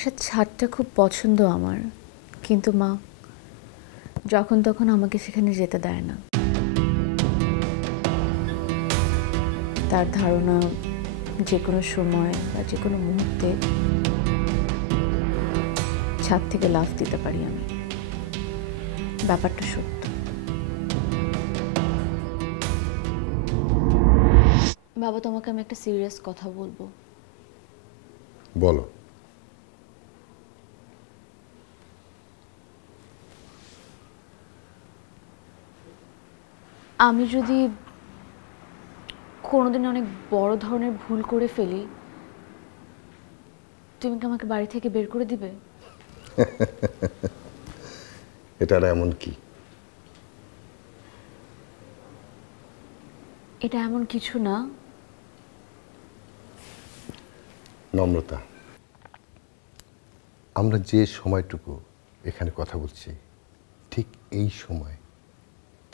বাসার ছাদটা খুব পছন্দ আমার, কিন্তু মা যখন তখন আমাকে সেখানে যেতে দেয় না। তার ধারণা যে কোনো সময় বা যে কোনো মুহূর্তে ছাদ থেকে লাফ দিতে পারি আমি। ব্যাপারটা সত্য। বাবা, তোমাকে আমি একটা সিরিয়াস কথা বলবো। বলো। আমি যদি কোনোদিন অনেক বড় ধরনের ভুল করে ফেলি, তুমি কি আমাকে বাড়ি থেকে বের করে দিবে? এটার এমন কি? এটা এমন কিছু না। নম্রতা, আমরা যে সময়টুকু এখানে কথা বলছি, ঠিক এই সময়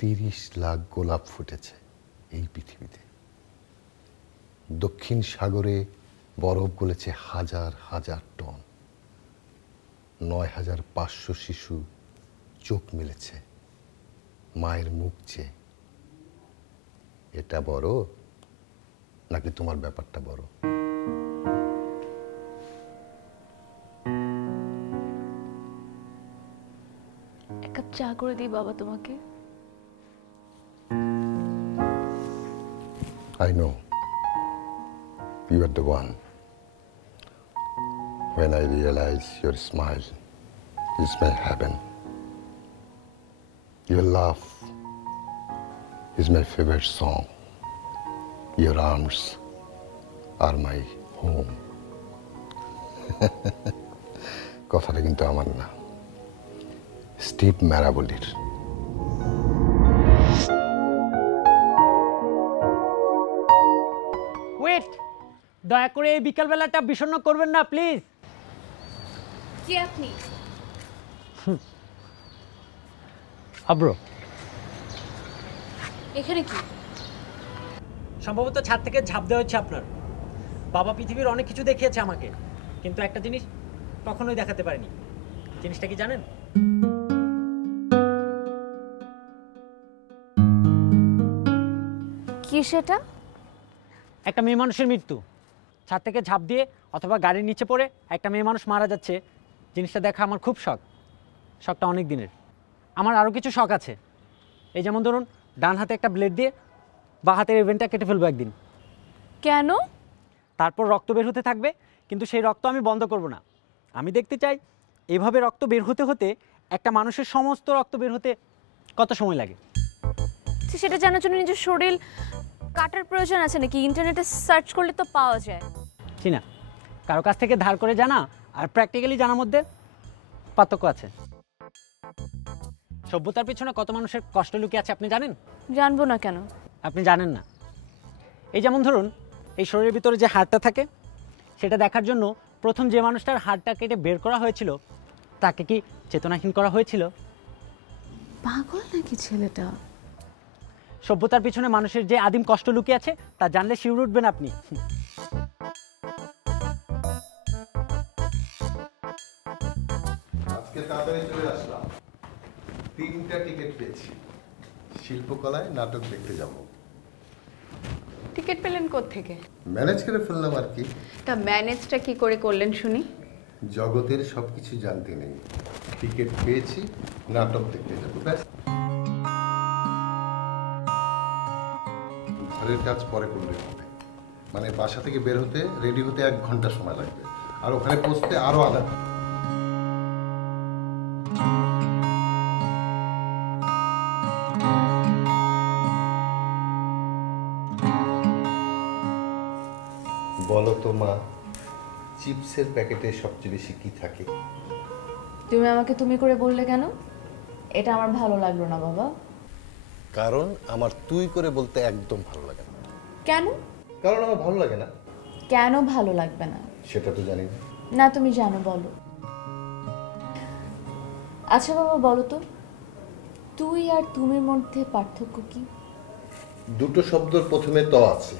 30 লাখ গোলাপ ফুটেছে এই পৃথিবীতে। দক্ষিণ সাগরে বরফ গলেছে হাজার হাজার টন। 9500 শিশু চোখ মেলেছে মায়ের মুখ চেয়ে। এটা বড় নাকি তোমার ব্যাপারটা বড়? এক কাপ চা করে দিই বাবা তোমাকে। I know you are the one. When I realize your smile is my heaven, your laugh is my favorite song, your arms are my home. কথাটা কিন্তু আমার না, স্টিভ ম্যারাবলির। ওয়েট, দয়া করে এই বিকালবেলাটা বিষণ্ণ করবেন না প্লিজ। কে আপনি? আব্রো। এখানে কি? সম্ভবত ছাদ থেকে ঝাঁপ দেওয়া হচ্ছে আপনার। বাবা পৃথিবীর অনেক কিছু দেখিয়েছে আমাকে, কিন্তু একটা জিনিস কখনোই দেখাতে পারেনি। জিনিসটা কি জানেন? কি সেটা? একটা মেয়ে মানুষের মৃত্যু। ছাদ থেকে ঝাঁপ দিয়ে অথবা গাড়ির নিচে পড়ে একটা মেয়ে মানুষ মারা যাচ্ছে। জিনিসটা দেখা আমার খুব শখ। শখটা অনেক দিনের। আমার আরও কিছু শখ আছে। এই যেমন ধরুন, ডান হাতে একটা ব্লেড দিয়ে বা হাতের ইভেন্টটা কেটে ফেলবো একদিন। কেন? তারপর রক্ত বের হতে থাকবে, কিন্তু সেই রক্ত আমি বন্ধ করব না। আমি দেখতে চাই এভাবে রক্ত বের হতে হতে একটা মানুষের সমস্ত রক্ত বের হতে কত সময় লাগে। সেটা জানার জন্য নিজের শরীর কাটার প্রয়োজন আছে নাকি? ইন্টারনেটে সার্চ করলে তো পাওয়া যায়। ঠিক না, কারো কাছ থেকে ধার করে জানা আর প্র্যাকটিক্যালি জানার মধ্যে পার্থক্য আছে। সভ্যতার পিছনে কত মানুষের কষ্ট লুকিয়ে আছে আপনি জানেন? জানবো না কেন? আপনি জানেন না। এই যেমন ধরুন, এই শরীরের ভিতরে যে হাড়টা থাকে, সেটা দেখার জন্য প্রথম যে মানুষটার হাড়টা কেটে বের করা হয়েছিল তাকে কি চেতনাহীন করা হয়েছিল? পাগল নাকি ছেলেটা? সভ্যতার পিছনে মানুষের যে আদিম কষ্ট লুকিয়ে আছে তা জানলে শিউরে উঠবেন আপনি। আজকে তাড়াতাড়ি চলে আসলাম, 3টা টিকিট পেয়েছি। শিল্পকলায় নাটক দেখতে যাব। টিকিট পেলেন কোত্থেকে? ম্যানেজ করে ফেললাম আর কি। তা ম্যানেজটা কি করে করলেন শুনি? জগতের সবকিছু জানতে নেই, টিকিট পেয়েছি, নাটক দেখতে যাবো, ব্যাস। ঘরের কাজ পরে করলে হবে, মানে বাসা থেকে বের হতে রেডি হতে 1 ঘন্টা সময় লাগবে, আর ওখানে পৌঁছতে আরো আধা ঘন্টা। বলো তো মা, চিপসের প্যাকেটে সবচেয়ে বেশি কি থাকে? তুমি আমাকে তুমি করে বললে কেন? এটা আমার ভালো লাগলো না বাবা। কারণ আমার তুই করে বলতে একদম ভালো লাগে না। কেন? কারণ আমার ভালো লাগে না। কেন ভালো লাগবে না? সেটা তো জানি না। না, তুমি জানো, বলো। আচ্ছা বাবা, বলো তো, তুই আর তুমির মধ্যে পার্থক্য কি? দুটো শব্দের প্রথমে ত আছে,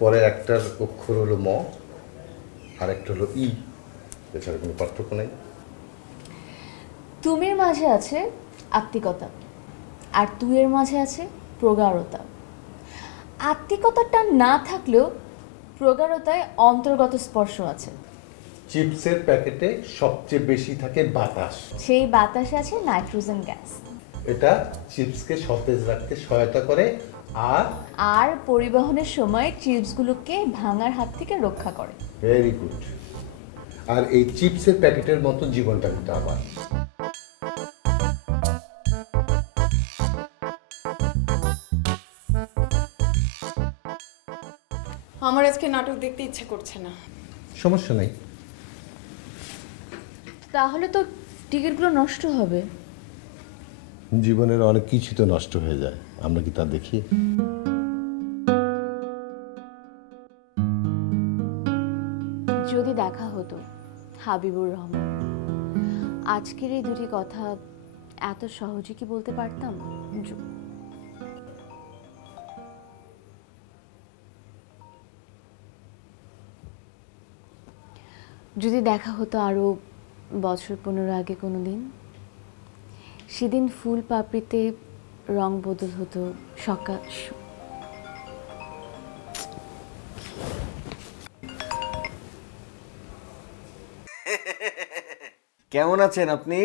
পরে একটার অক্ষর হলো ম আর একটা হলো ই। এছাড়া কোনো পার্থক্য নেই। তুমির মাঝে আছে আত্মিকতা, আর তুইয়ের মাঝে আছে প্রগাঢ়তা। আত্মিকতাটা না থাকলেও প্রগাঢ়তায় অন্তর্গত স্পর্শ আছে। চিপসের প্যাকেটে সবচেয়ে বেশি থাকে বাতাস, সেই বাতাসে আছে নাইট্রোজেন গ্যাস। এটা চিপসকে সতেজ রাখতে সহায়তা করে আর আর পরিবহনের সময় চিপসগুলোকে ভাঙার হাত থেকে রক্ষা করে। Very good. আর এই চিপসের প্যাকেটের মতো জীবনটা কিন্তু আমার। আমার আজকে নাটক দেখতে ইচ্ছে করছে না। সমস্যা নেই। তাহলে তো টিকিটগুলো নষ্ট হবে। জীবনের অনেক কিছু তো নষ্ট হয়ে যায়, আমরা কি তা দেখি? যদি দেখা হতো হাবিবুর রহমান, আজকের এই দুটি কথা এত সহজে কি বলতে পারতাম? যদি দেখা হতো আরো বছর 15 আগে কোনো দিন, সেদিন ফুল পাপড়িতে রং বদল হতো সকাল। কেমন আছেন আপনি?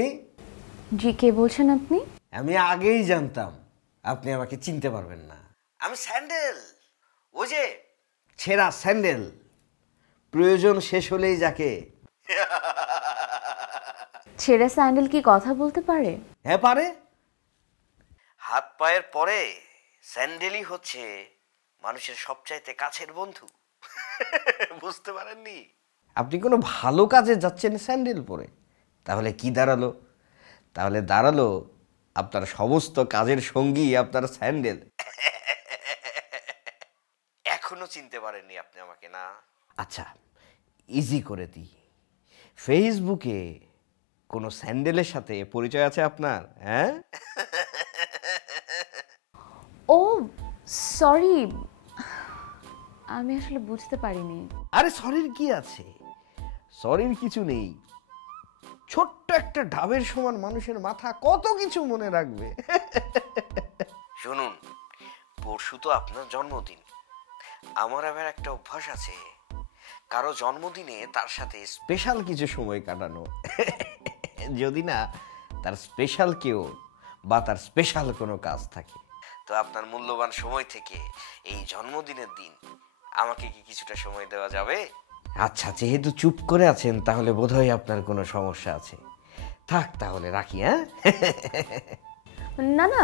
জি, কে বলছেন আপনি? আমি আগেই জানতাম আপনি আমাকে চিনতে পারবেন না। আমি স্যান্ডেল, ওই যে ছেঁড়া স্যান্ডেল, প্রয়োজন শেষ হলেই যাকে। ছেঁড়া স্যান্ডেল কি কথা বলতে পারে? হ্যাঁ পারে। হাত পায়ের পরে স্যান্ডেলই হচ্ছে মানুষের সবচাইতে কাছের বন্ধু। বুঝতে পারেননি? আপনি কোনো ভালো কাজে যাচ্ছেন স্যান্ডেল পরে, তাহলে কি দাঁড়ালো? তাহলে দাঁড়ালো আপনার সমস্ত কাজের সঙ্গী আপনার স্যান্ডেল। এখনো চিনতে পারেননি আপনি আমাকে, না? আচ্ছা, ইজি করে দিই। ফেসবুকে কোনো স্যান্ডেলের সাথে পরিচয় আছে আপনার? হ্যাঁ? ও সরি, আমি আসলে বুঝতে পারিনি। আরে সরির কি আছে? সরির কিছু নেই। ছোট্ট একটা ঢাবের সমান মানুষের মাথা কত কিছু মনে রাখবে। শুনুন, পরশু তো আপনার জন্মদিন। আমার আবার একটা অভ্যাস আছে, কারো জন্মদিনে তার সাথে স্পেশাল কিছু সময় কাটানো। যদি না তার স্পেশাল কেউ বা তার স্পেশাল কোনো কাজ থাকে, তো আপনার মূল্যবান সময় থেকে এই জন্মদিনের দিন আমাকে কি কিছুটা সময় দেওয়া যাবে? আচ্ছা, যেহেতু চুপ করে আছেন তাহলে বোধহয় আপনার কোনো সমস্যা আছে। থাক তাহলে রাখি। হ্যাঁ? না না,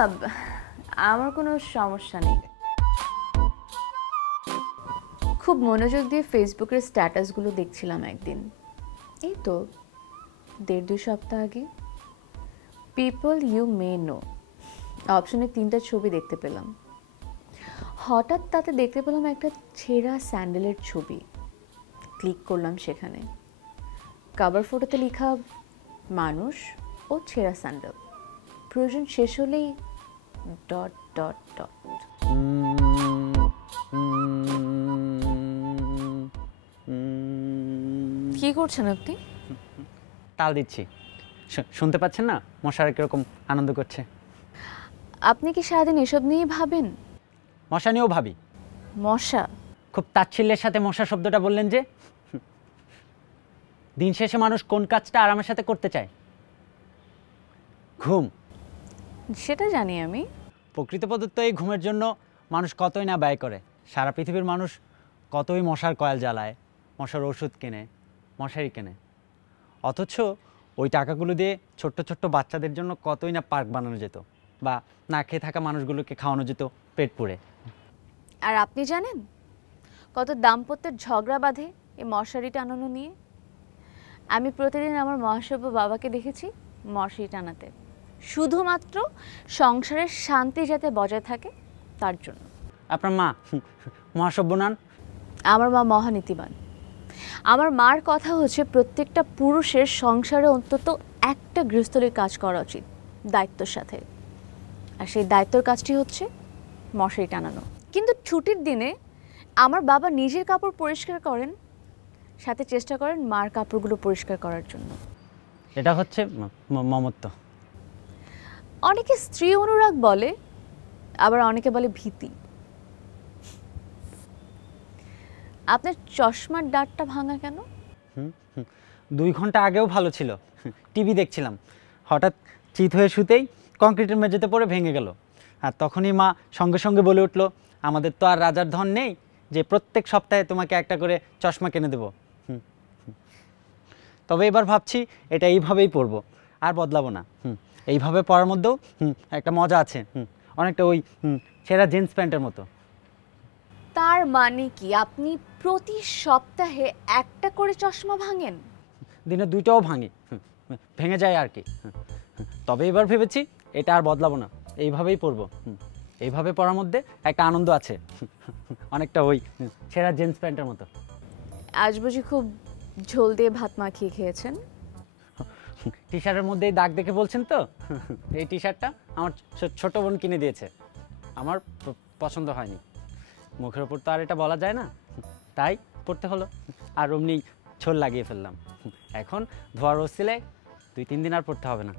আমার কোনো সমস্যা নেই। খুব মনোযোগ দিয়ে ফেসবুকের স্ট্যাটাসগুলো দেখছিলাম একদিন, এই তো 1.5-2 সপ্তাহ আগে। পিপল ইউ মে নো অপশনে 3টা ছবি দেখতে পেলাম। হঠাৎ তাতে দেখতে পেলাম একটা ছেঁড়া স্যান্ডেলের ছবি। ক্লিক করলাম সেখানে। কভার ফটোতে লেখা মানুষ ও ছেঁড়া স্যান্ডেল, প্রয়োজন শেষ হলেই ... কি করছেন আপনি? তাল দিচ্ছি। শুনতে পাচ্ছেন না মশারা কিরকম আনন্দ করছে? আপনি কি সারাদিন এসব নিয়েই ভাবেন? মশা নিয়েও ভাবি। মশা? খুব তাচ্ছিল্যের সাথে মশা শব্দটা বললেন যে। দিন শেষে মানুষ কোন কাজটা আরামের সাথে করতে চায়? ঘুম। সেটা জানি আমি। প্রকৃতপদত্ত এই ঘুমের জন্য মানুষ কতই না ব্যয় করে। সারা পৃথিবীর মানুষ কতই মশার কয়েল জ্বালায়, মশার ওষুধ কেনে, মশারি কেনে। অথচ ওই টাকাগুলো দিয়ে ছোট্ট ছোট্ট বাচ্চাদের জন্য কতই না পার্ক বানানো যেত, বা না খেয়ে থাকা মানুষগুলোকে খাওয়ানো যেত পেট পুড়ে। আর আপনি জানেন কত দাম্পত্যের ঝগড়া বাঁধে এই মশারি টানানো নিয়ে? আমি প্রতিদিন আমার মহাসভ্য বাবাকে দেখেছি মশারি টানাতে, শুধুমাত্র সংসারের শান্তি যাতে বজায় থাকে তার জন্য। আপনার মা মহাসভ্য নন? আমার মা মহানীতিবান। আমার মার কথা হচ্ছে প্রত্যেকটা পুরুষের সংসারে অন্তত একটা গৃহস্থলীর কাজ করা উচিত দায়িত্বের সাথে, আর সেই দায়িত্বের কাজটি হচ্ছে মশারি টানানো। কিন্তু ছুটির দিনে আমার বাবা নিজের কাপড় পরিষ্কার করেন, সাথে চেষ্টা করেন মার কাপড়গুলো পরিষ্কার করার জন্য। এটা হচ্ছে মমত্ব। অনেকে স্ত্রী অনুরাগ বলে, আবার অনেকে বলে ভীতি। আপনার চশমার ডাটটা ভাঙা কেন? 2 ঘন্টা আগেও ভালো ছিল, টিভি দেখছিলাম, হঠাৎ চিত হয়ে শুতেই কংক্রিটের মেঝেতে পড়ে ভেঙে গেল। আর তখনই মা সঙ্গে সঙ্গে বলে উঠল, আমাদের তো আর রাজার ধন নেই যে প্রত্যেক সপ্তাহে তোমাকে একটা করে চশমা কিনে দেবো। তবে এবার ভাবছি এটা এইভাবেই পরবো, আর বদলাবো না। এইভাবে পরার মধ্যেও একটা মজা আছে, অনেকটা ওই সেরা জিন্স প্যান্টের মতো। তার মানে কি আপনি প্রতি সপ্তাহে একটা করে চশমা ভাঙেন? দিনে 2টাও ভাঙি, ভেঙে যায় আর কি। তবে এবার ভেবেছি এটা আর বদলাবো না, এইভাবেই পরবো। এইভাবে পরার মধ্যে একটা আনন্দ আছে, অনেকটা ওই সেরা জিন্স প্যান্টের মতো। আজ বুঝি খুব ঝোল দিয়ে ভাত মাখিয়ে খেয়েছেন? টি শার্টের মধ্যে দাগ দেখে বলছেন তো? এই টি শার্টটা আমার ছোট বোন কিনে দিয়েছে, আমার পছন্দ হয়নি। মুখের ওপর তো আর এটা বলা যায় না, তাই পরতে হলো। আর অমনি ছোল লাগিয়ে ফেললাম। এখন ধোয়ার ওসিলে 2-3 দিন আর পরতে হবে না।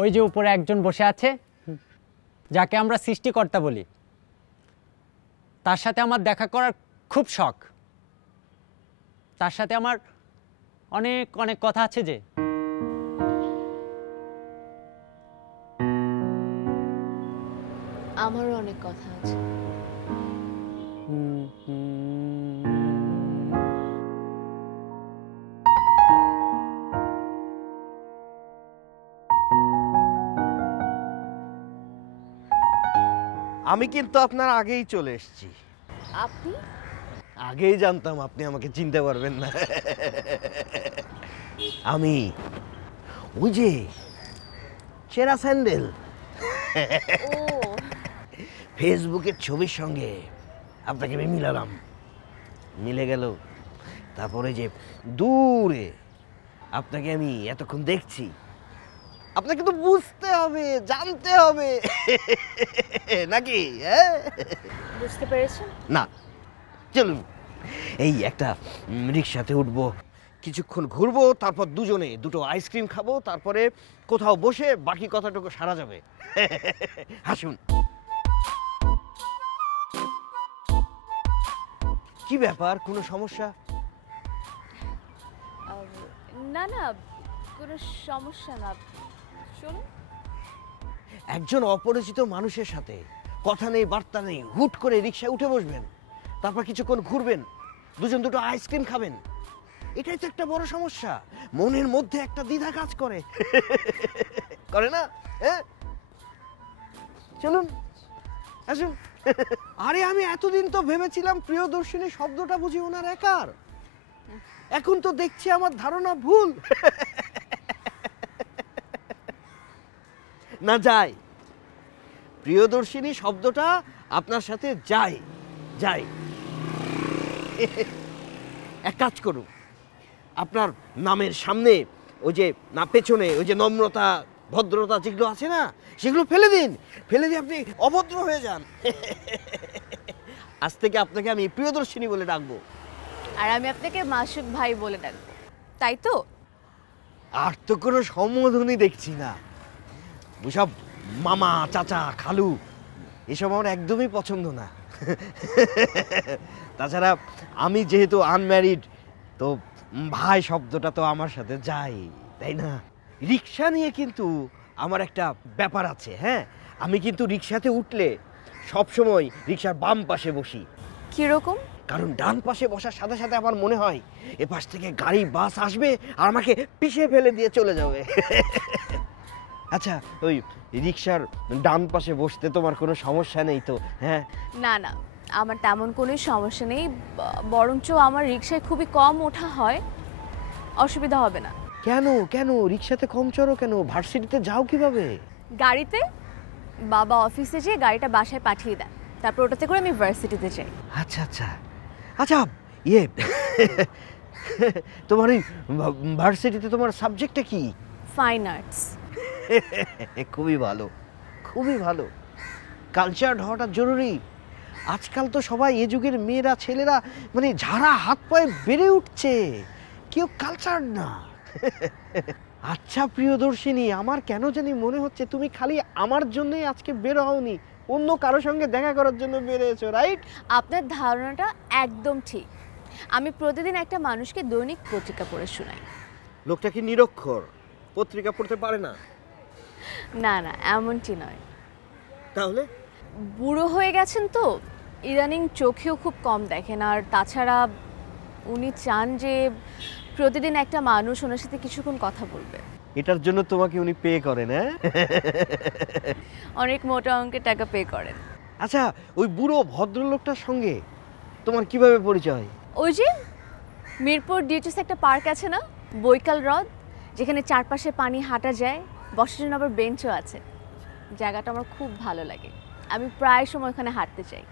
ওই যে উপরে একজন বসে আছে, যাকে আমরা সৃষ্টিকর্তা বলি, তার সাথে আমার দেখা করার খুব শখ। তার সাথে আমার অনেক অনেক কথা আছে যে। আমারও অনেক কথা আছে। আমি কিন্তু আপনার আগেই চলে এসেছি। আপনি? আগেই জানতাম আপনি আমাকে চিনতে পারবেন না। আমি ওই যে সেরা স্যান্ডেল, ও ফেসবুকের ছবির সঙ্গে আপনাকে আমি মিলালাম, মিলে গেল। তারপরে যে দূরে আপনাকে আমি এতক্ষণ দেখছি, আপনাকে তো বুঝতে হবে, জানতে হবে নাকি? বুঝতে পেরেছেন? না, চলুন এই একটা রিক্সাতে উঠবো, কিছুক্ষণ ঘুরবো, তারপর দুজনে 2টো আইসক্রিম খাবো, তারপরে কোথাও বসে বাকি কথাটুকু সারা যাবে। হাসুন। কি ব্যাপার, কোনো সমস্যা? না না, কোনো সমস্যা না, শুনুন। একজন অপরিচিত মানুষের সাথে কথা নেই, বার্তা নেই, হুট করে রিক্সায় উঠে বসবেন, তারপর কিছুক্ষণ ঘুরবেন, 2টো আইসক্রিম খাবেন। এটাই তো একটা বড় সমস্যা। মনের মধ্যে একটা দ্বিধা কাজ করে, করে না? হ্যাঁ, চলুন আসুন। আরে আমি এতদিন তো ভেবেছিলাম প্রিয়দর্শিনী শব্দটা বুঝি ওনার একার, এখন তো দেখছি আমার ধারণা ভুল। না যায়, প্রিয়দর্শিনী শব্দটা আপনার সাথে যায় যায়। এক কাজ করুন, আপনার নামের সামনে ওই যে না পেছনে ওই যে নম্রতা ভদ্রতা যেগুলো আছে না, সেগুলো ফেলে দিন, ফেলে দিয়ে আপনি অভদ্র হয়ে যান। আজ থেকে আপনাকে আমি প্রিয়দর্শিনী বলে ডাকবো। আর আমি আপনাকে মাসুক ভাই বলে ডাকবো, তাই তো? আর তো কোনো সম্বোধনই দেখছি না, ওসব মামা চাচা খালু এসব আমার একদমই পছন্দ না। তাছাড়া আমি যেহেতু আনম্যারিড, তো ভাই শব্দটা তো আমার সাথে যায়, তাই না? রিক্সা নিয়ে কিন্তু আমার একটা ব্যাপার আছে। হ্যাঁ, আমি কিন্তু রিক্সাতে উঠলে সবসময় রিক্সার বাম পাশে বসি। কিরকম? কারণ ডান পাশে বসার সাথে সাথে আমার মনে হয় এ পাশ থেকে গাড়ি বাস আসবে আর আমাকে পিষে ফেলে দিয়ে চলে যাবে। আচ্ছা, ওই রিক্সার ডান পাশে বসতে তোমার কোনো সমস্যা নেই তো? হ্যাঁ না না, আমার তেমন কোনো সমস্যা নেই, বরঞ্চ আমার রিক্সায় খুবই কম ওঠা হয়, অসুবিধা হবে না। কেন কেন রিক্সাতে কম চড়ো কেন? ভার্সিটিতে যাও কিভাবে? গাড়িতে বাবা অফিসে যেয়ে গাড়িটা বাসায় পাঠিয়ে দেন, তারপর ওটাতে করে আমি ভার্সিটিতে যাই। আচ্ছা আচ্ছা আচ্ছা, ইয়ে তোমার এই ভার্সিটিতে তোমার সাবজেক্টটা কি? Fine arts. খুবই ভালো, খুবই ভালো। কালচার্ড হওয়াটা জরুরি। আজকাল তো সবাই এ যুগের মেয়েরা ছেলেরা মানে ঝাড়া হাত পায়ে বেড়ে উঠছে, কেউ কালচার্ড না। আচ্ছা প্রিয়দর্শিনী, আমার কেন জানি মনে হচ্ছে তুমি খালি আমার জন্যই আজকে বের হওনি, অন্য কারো সঙ্গে দেখা করার জন্য বেরিয়েছো, রাইট? আপনার ধারণাটা একদম ঠিক। আমি প্রতিদিন একটা মানুষকে দৈনিক পত্রিকা পড়ে শোনাই। লোকটা কি নিরক্ষর, পত্রিকা পড়তে পারে না? না না, এমনটি নয়। তাহলে বুড়ো হয়ে গেছেন তো, ইদানিং চোখেও খুব কম দেখেন। আর তাছাড়া উনি চান যে প্রতিদিন একটা মানুষ ওনার সাথে কিছুক্ষণ কথা বলবে। এটার জন্য তোমাকে উনি পে করেন? হ্যাঁ, অনেক মোটা অঙ্কের টাকা পে করেন। আচ্ছা, ওই বুড়ো ভদ্রলোকটার সঙ্গে তোমার কিভাবে পরিচয়? ওই যে মিরপুর ডিউটিস একটা পার্ক আছে না, বৈকাল হ্রদ, যেখানে চারপাশে পানি হাঁটা যায়, বসার জন্য আবার বেঞ্চও আছে। জায়গাটা আমার খুব ভালো লাগে, আমি প্রায় সময় ওখানে হাঁটতে চাই।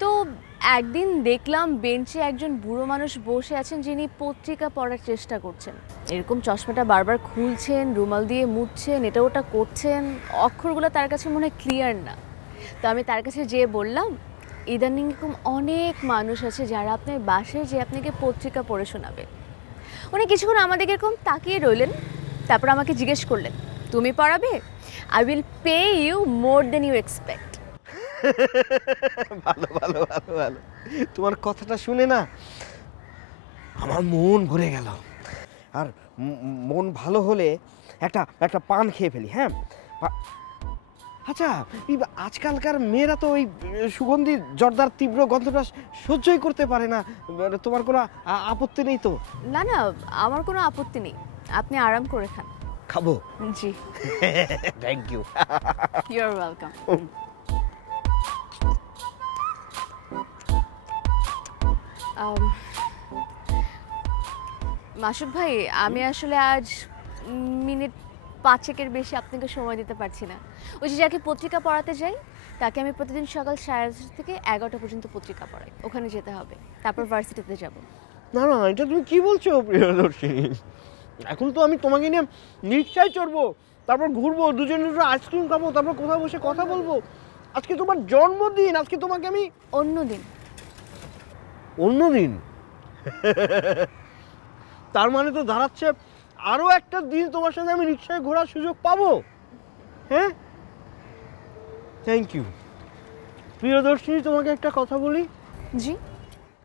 তো একদিন দেখলাম বেঞ্চে একজন বুড়ো মানুষ বসে আছেন, যিনি পত্রিকা পড়ার চেষ্টা করছেন। এরকম চশমাটা বারবার খুলছেন, রুমাল দিয়ে মুছছেন, এটা ওটা করছেন, অক্ষরগুলো তার কাছে মনে হয় ক্লিয়ার না। তো আমি তার কাছে যেয়ে বললাম, ইদানিং এরকম অনেক মানুষ আছে যারা আপনার বাসায় যে আপনাকে পত্রিকা পড়ে শোনাবে। উনি কিছুক্ষণ আমাদেরকে এরকম তাকিয়ে রইলেন, তারপর আমাকে জিজ্ঞেস করলেন, তুমি পড়াবে? I will pay you more than you expect. ভালো ভালো ভালো ভালো, তোমার কথাটা শুনে না আমার মন ভরে গেল। আর মন ভালো হলে একটা একটা পান খেয়ে ফেলি। হ্যাঁ, আচ্ছা, আজকালকার মেয়েরা তো ওই সুগন্ধি জর্দার তীব্র গন্ধটা সহ্যই করতে পারে না। তোমার কোনো আপত্তি নেই তো? না না, আমার কোনো আপত্তি নেই, আপনি আরাম করে খান। খাবো? জি। Thank you. You are welcome. Masud ভাই, আমি আসলে আজ মিনিট 5-এর বেশি আপনাকে সময় দিতে পারছি না। ওই যে যাকে পত্রিকা পড়াতে যাই, তাকে আমি প্রতিদিন সকাল 10:30 থেকে 11টা পর্যন্ত পত্রিকা পড়াই। ওখানে যেতে হবে, তারপর ভার্সিটিতে যাব। না না, এটা তুমি কি বলছো প্রিয়দর্শিনী? এখন তো আমি তোমাকে নিয়ে রিকশায় চড়বো, তারপর ঘুরবো, দুজনে দুটো আইসক্রিম খাবো, তারপর কোথাও বসে কথা বলবো। আজকে তোমার জন্মদিন, আজকে তোমাকে আমি অন্য দিন। অন্য দিন? তার মানে তো দাঁড়াচ্ছে আরো একটা দিন তোমার সাথে আমি রিকশায় ঘোরার সুযোগ পাবো। হ্যাঁ, থ্যাংক ইউ প্রিয়দর্শিনী। তোমাকে একটা কথা বলি। জি।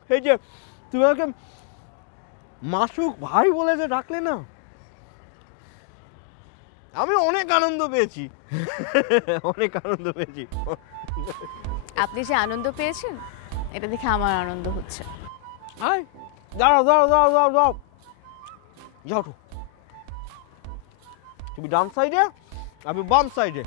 এই যে তুমি আমাকে মাসুক ভাই বলে যে ডাকলে না, আমি অনেক আনন্দ পেয়েছি। অনেক আনন্দ পেয়েছি। আপনি যে আনন্দ পেয়েছেন, এটা দেখে আমার আনন্দ হচ্ছে। আয়, দাঁড়াও দাঁড়াও দাঁড়াও দাঁড়াও দাঁড়াও, যাও তো। তুমি ডান সাইডে, আমি বাম সাইডে।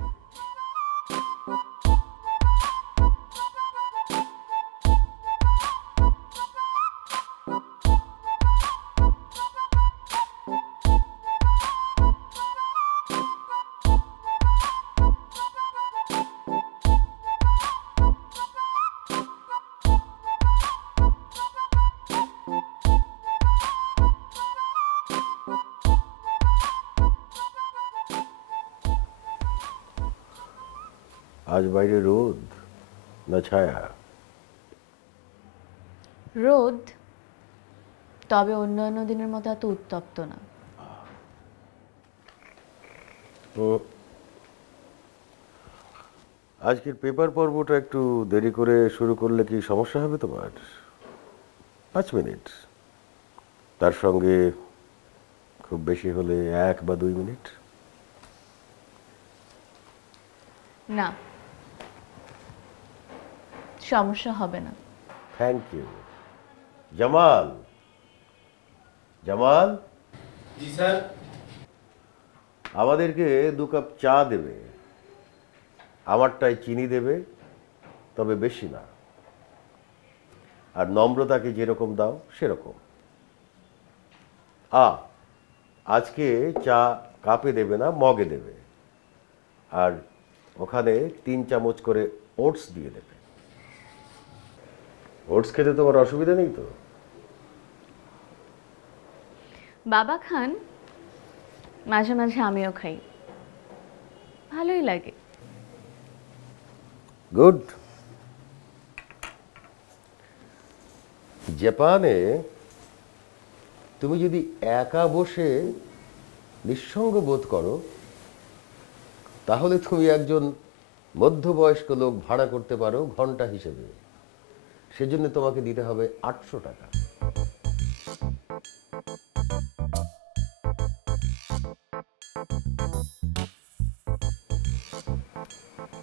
আজ বাইরে রোদ না ছায়া? রোদ, তবে অন্যান্য দিনের মতো এত উত্তপ্ত না। আজকের পেপার পর্বটা একটু দেরি করে শুরু করলে কি সমস্যা হবে তোমার? 5 মিনিট, তার সঙ্গে খুব বেশি হলে 1 বা 2 মিনিট। না, সমস্যা হবে না। Thank you. জামাল, জামাল। জি স্যার। আমাদেরকে 2 কাপ চা দেবে, আমারটায় চিনি দেবে, তবে বেশি না। আর নম্রতাকে যেরকম দাও সেরকম। আজকে চা কাপে দেবে না, মগে দেবে। আর ওখানে 3 চামচ করে ওটস দিয়ে দেবে। ওটস খেতে তোমার অসুবিধা নেই তো? বাবা খান, মাঝে মাঝে আমিও খাই। ভালোই লাগে। গুড। জাপানে তুমি যদি একা বসে নিঃসঙ্গ বোধ করো তাহলে তুমি একজন মধ্যবয়স্ক লোক ভাড়া করতে পারো ঘন্টা হিসেবে। সেজন্য তোমাকে দিতে হবে 800 টাকা।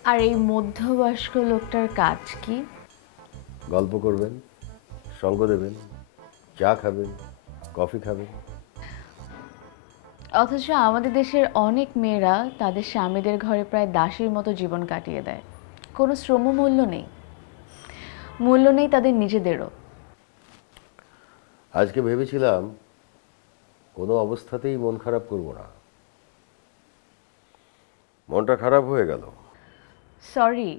আর এই মধ্যবয়স্ক লোকটার কাজ কি? গল্প করবেন, সঙ্গ দেবেন, চা খাবেন, কফি খাবেন। অথচ আমাদের দেশের অনেক মেয়েরা তাদের স্বামীদের ঘরে প্রায় দাসীর মতো জীবন কাটিয়ে দেয়। কোনো শ্রমমূল্য নেই, মূল্য নেই তাদের নিজেদেরও। আজকে ভেবেছিলাম কোনো অবস্থাতেই মন খারাপ করব না, মনটা খারাপ হয়ে গেল। সরি,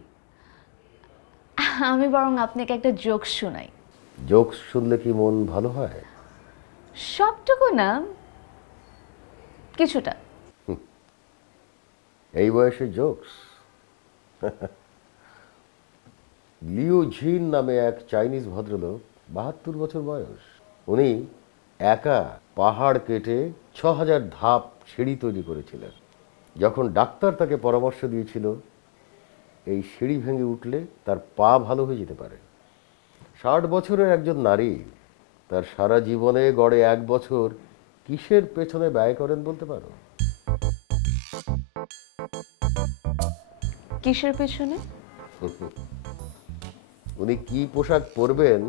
আমি বরং আপনাকে একটা জোকস শোনাই। জোকস শুনলে কি মন ভালো হয়? সবটুকু না, কিছুটা। এই বয়সে জোকস? লিউ ঝিন নামে এক চাইনিজ ভদ্রলোক, 72 বছর বয়স। উনি একা পাহাড় কেটে 6000 ধাপ সিঁড়ি তৈরি করেছিলেন। যখন ডাক্তার তাকে পরামর্শ দিয়েছিল এই সিঁড়ি ভেঙে উঠলে তার পা ভালো হয়ে যেতে পারে, 60 বছরের একজন নারী তার সারা জীবনে গড়ে 1 বছর কিসের পেছনে ব্যয় করেন বলতে পারো? কিসের পেছনে? উনি কি পোশাক পরবেন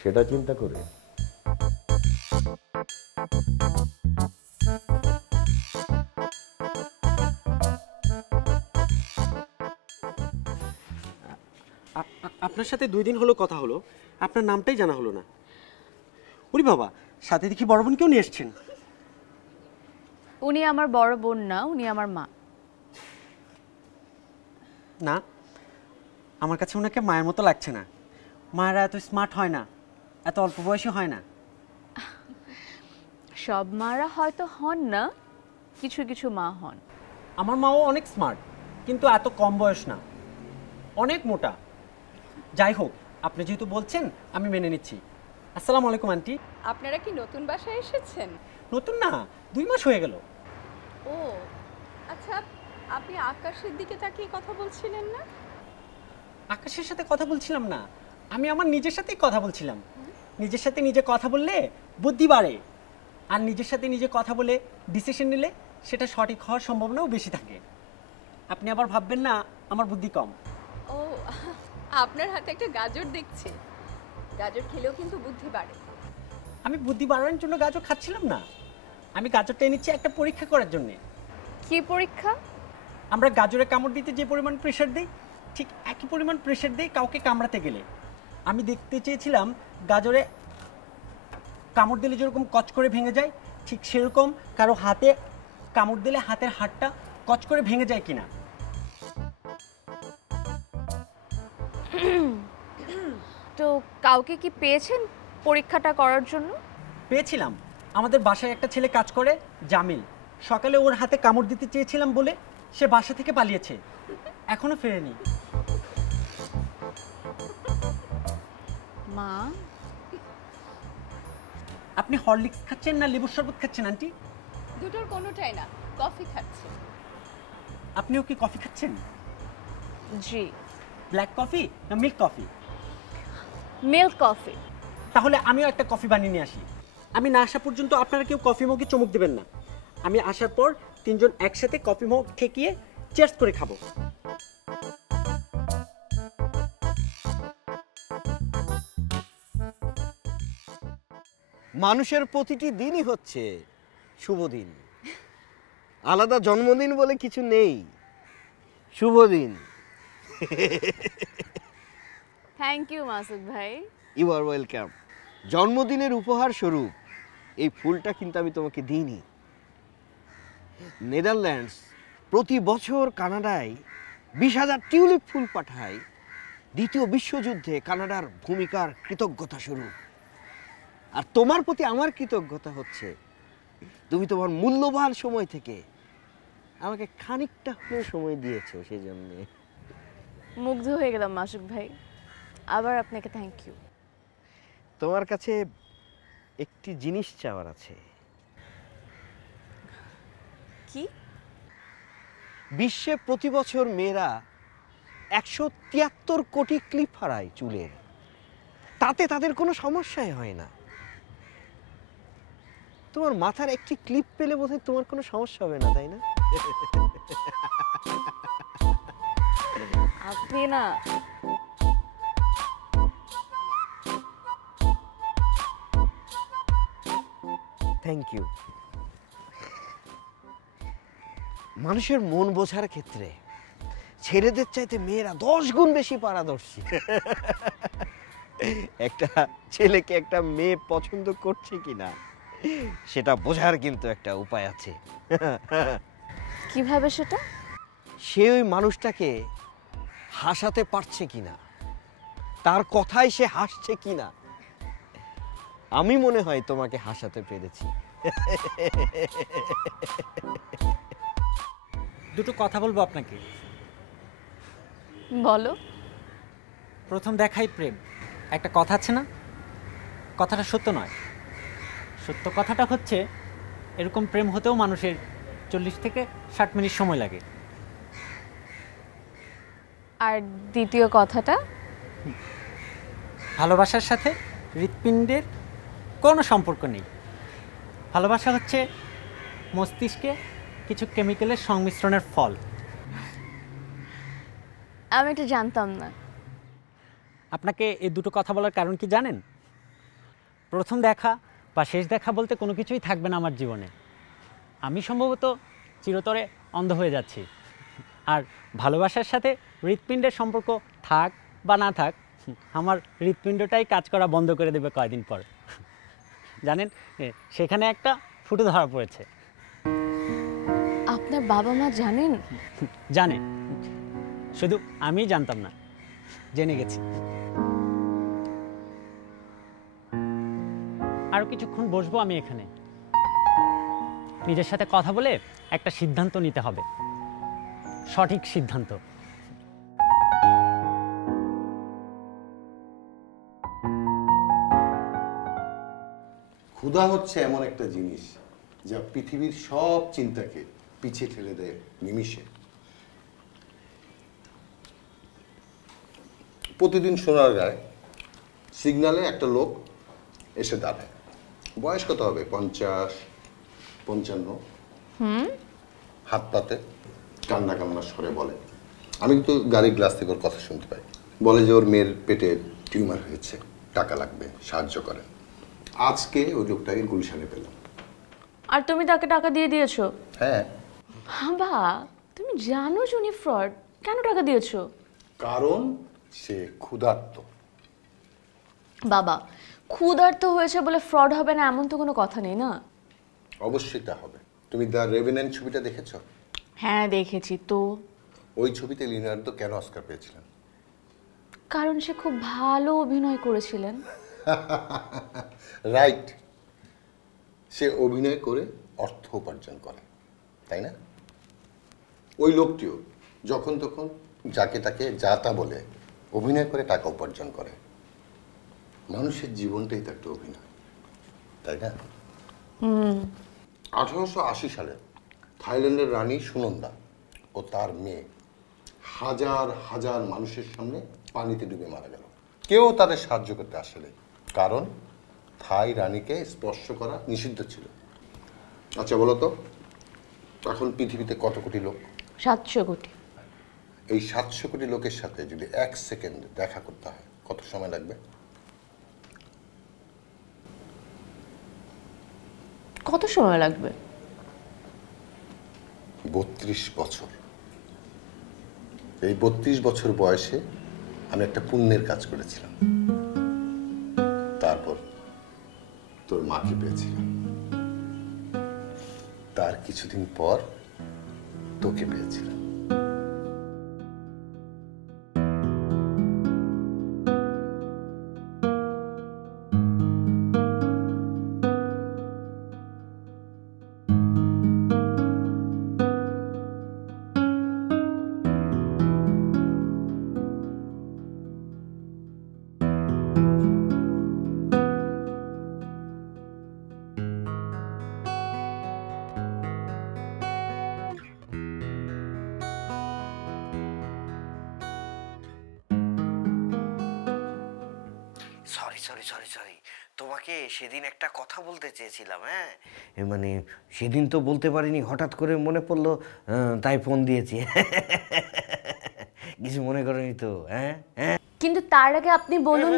সেটা চিন্তা করে। আপনার সাথে 2 দিন হলো কথা হলো, আপনার নামটাই জানা হলো না। ওরে বাবা, সাথে দেখি বড় বোন কেউ নিয়ে এসছেন। উনি আমার বড় বোন না, উনি আমার মা। না, আমার কাছে ওনাকে মায়ের মতো লাগছে না। মায়েরা এত স্মার্ট হয় না, এত অল্প বয়সী হয় না। সব মারা হয়তো হন না, কিছু কিছু মা হন। আমার মাও অনেক স্মার্ট, কিন্তু এত কম বয়স না, অনেক মোটা। যাই হোক, আপনি যেহেতু বলছেন আমি মেনে নিচ্ছি। আসসালামু আলাইকুম আন্টি। আপনারা কি নতুন বাসায় এসেছেন? নতুন না, 2 মাস হয়ে গেল। ও আচ্ছা, আপনি আকাশের দিকে তাকিয়ে কথা বলছিলেন না? আকাশের সাথে কথা বলছিলাম না, আমি আমার নিজের সাথেই কথা বলছিলাম। নিজের সাথে নিজে কথা বললে বুদ্ধি বাড়ে, আর নিজের সাথে নিজে কথা বলে ডিসিশন নিলে সেটা সঠিক হওয়ার সম্ভাবনাও বেশি থাকে। আপনি আবার ভাববেন না আমার বুদ্ধি কম। ও, আপনার হাতে একটা গাজর দেখছি। গাজর খেলেও কিন্তু বুদ্ধি বাড়ে। আমি বুদ্ধি বাড়ানোর জন্য গাজর খাচ্ছিলাম না, আমি গাজরটা এনেছি একটা পরীক্ষা করার জন্য। কি পরীক্ষা? আমরা গাজরে কামড় দিতে যে পরিমাণ প্রেশার দিই, ঠিক একই পরিমাণ প্রেশার দিই কাউকে কামড়াতে গেলে। আমি দেখতে চেয়েছিলাম গাজরে কামড় দিলে যেরকম কচ করে ভেঙে যায়, ঠিক সেরকম কারো হাতে কামড় দিলে হাতের হাড়টা কচ করে ভেঙে যায় কিনা। তো কাউকে কি পেয়েছেন পরীক্ষাটা করার জন্য? পেয়েছিলাম। আমাদের বাসায় একটা ছেলে কাজ করে, জামিল। সকালে ওর হাতে কামড় দিতে চেয়েছিলাম বলে সে বাসা থেকে পালিয়েছে, এখনো ফেরেনি। মা, আপনি হরলিক্স খাচ্ছেন না লেবুর শরবত খাচ্ছেন আন্টি? দুটোর কোনোটাই না, কফি খাচ্ছি। আপনিও কি কফি খাচ্ছেন? জি। ব্ল্যাক কফি না মিল্ক কফি? Milk coffee. তাহলে আমিও একটা কফি বানিয়ে নিয়ে আসি। আমি না আসা পর্যন্ত আপনারা কেউ কফি মগে চুমুক দেবেন না। আমি আসার পর 3 জন একসাথে কফি মগ ঠেকিয়ে চেয়ার্স করে খাবো। মানুষের প্রতিটি দিনই হচ্ছে শুভ দিন। আলাদা জন্মদিন বলে কিছু নেই, শুভ দিন। থ্যাংক ইউ মাসুদ ভাই। You are welcome. জন্মদিনের উপহার স্বরূপ এই ফুলটা কিন্তু আমি তোমাকে দিইনি। নেদারল্যান্ডস প্রতি বছর কানাডায় 20,000 টিউলিপ ফুল পাঠায় দ্বিতীয় বিশ্বযুদ্ধে কানাডার ভূমিকার কৃতজ্ঞতা স্বরূপ। আর তোমার প্রতি আমার কৃতজ্ঞতা হচ্ছে তুমি তোমার মূল্যবান সময় থেকে আমাকে খানিকটা হলেও সময় দিয়েছো সেই জন্য। মুগ্ধ হয়ে গেলাম মাসুক ভাই, আবার আপনাকে থ্যাংক ইউ। তোমার কাছে একটি জিনিস চাওয়ার আছে। কি? বিশ্বে প্রতি বছর মেয়েরা 173 কোটি ক্লিপ হারায় চুলের, তাতে তাদের কোনো সমস্যাই হয় না। তোমার মাথার একটি ক্লিপ পেলে বোধহয় তোমার কোনো সমস্যা হবে না, তাই না? আপনি না থ্যাংক ইউ। মানুষের মন বোঝার ক্ষেত্রে ছেলেদের চাইতে মেয়েরা 10 গুণ বেশি পারদর্শী। একটা ছেলেকে একটা মেয়ে পছন্দ করছে কিনা সেটা বোঝার কিন্তু একটা উপায় আছে। কিভাবে সেটা? সে ওই মানুষটাকে হাসাতে পারছে কিনা, তার কথায় সে হাসছে কিনা। আমি মনে হয় তোমাকে হাসাতে পেরেছি। দুটো কথা বলবো আপনাকে। বলো। প্রথম দেখাই প্রেম, একটা কথা আছে না, কথাটা সত্য নয়। সত্য কথাটা হচ্ছে এরকম প্রেম হতেও মানুষের 40 থেকে 60 মিনিট সময় লাগে। আর দ্বিতীয় কথাটা? ভালোবাসার সাথে হৃৎপিণ্ডের কোনো সম্পর্ক নেই। ভালোবাসা হচ্ছে মস্তিষ্কে কিছু কেমিক্যালের সংমিশ্রণের ফল। আমি এটা জানতাম না। আপনাকে এই দুটো কথা বলার কারণ কি জানেন? প্রথম দেখা বা শেষ দেখা বলতে কোনো কিছুই থাকবে না আমার জীবনে। আমি সম্ভবত চিরতরে অন্ধ হয়ে যাচ্ছি। আর ভালোবাসার সাথে হৃৎপিণ্ডের সম্পর্ক থাক বা না থাক, আমার হৃৎপিণ্ডটাই কাজ করা বন্ধ করে দেবে কয়দিন পর। জানেন, সেখানে একটা ফুটো ধরা পড়েছে। আপনার বাবা মা জানেন? জানে, শুধু আমি জানতাম না, জেনে গেছি। আরো কিছুক্ষণ বসবো আমি এখানে। নিজের সাথে কথা বলে একটা সিদ্ধান্ত নিতে হবে, সঠিক সিদ্ধান্ত। ক্ষুধা হচ্ছে এমন একটা জিনিস যা পৃথিবীর সব চিন্তাকে পিছিয়ে ঠেলে দেয় নিমিষে। প্রতিদিন সোনার গায়ে সিগনালে একটা লোক এসে দাঁড়ায়। বয়স কত হবে? 50-55। হাত পাতে কান্না কান্না স্বরে বলে, আমি কিন্তু গাড়ির গ্লাস থেকে ওর কথা শুনতে পাই। বলে যে ওর মেয়ের পেটে টিউমার হয়েছে, টাকা লাগবে, সাহায্য করেন। আজকে ওই লোকটাকে গুলশানে পেলাম। আর তুমি তাকে টাকা দিয়ে দিয়েছো? হ্যাঁ। বাবা, তুমি জানো উনি ফ্রড, কেন টাকা দিয়েছো? কারণ সে ক্ষুধার্ত। বাবা, ক্ষুধার্ত হয়েছে বলে ফ্রড হবে না এমন তো কোনো কথা নেই না। অবশ্যই তা হবে। তুমি দ্য রেভিনেন্ট ছবিটা দেখেছো? হ্যাঁ দেখেছি তো। ওই ছবিতে লিওনার্দো কেন অস্কার পেয়েছিলেন? কারণ সে খুব ভালো অভিনয় করেছিলেন। রাইট। সে অভিনয় করে অর্থ উপার্জন করে, তাই না? ওই লোকটিও যখন তখন যাকে তাকে যা তা বলে অভিনয় করে টাকা উপার্জন করে। মানুষের জীবনটাই তো একটা অভিনয়, তাই না? 1880 সালে থাইল্যান্ডের রানী সুনন্দা ও তার মেয়ে হাজার হাজার মানুষের সামনে পানিতে ডুবে মারা গেল। কেউ তাদের সাহায্য করতে আসেনি, কারণ থাই রানীকে স্পর্শ করা নিষিদ্ধ ছিল। আচ্ছা বলো তো, এখন পৃথিবীতে কত কোটি লোক? 700 কোটি। এই 700 কোটি লোকের সাথে যদি 1 সেকেন্ড দেখা করতে হয় কত সময় লাগবে? কত সময় লাগবে? 32 বছর। এই 32 বছর বয়সে আমি একটা পুণ্যের কাজ করেছিলাম। তারপর তোর মাকে পেয়েছিলাম। তার কিছুদিন পর তোকে পেয়েছিলাম। সরি সরি সরি সরি, তোমাকে সেদিন একটা কথা বলতে চেয়েছিলাম। হ্যাঁ, মানে সেদিন তো বলতে পারিনি, হঠাৎ করে মনে পড়লো, তাই ফোন দিয়েছি। কিছু মনে করনি তো? হ্যাঁ হ্যাঁ, কিন্তু তার আগে আপনি বলুন।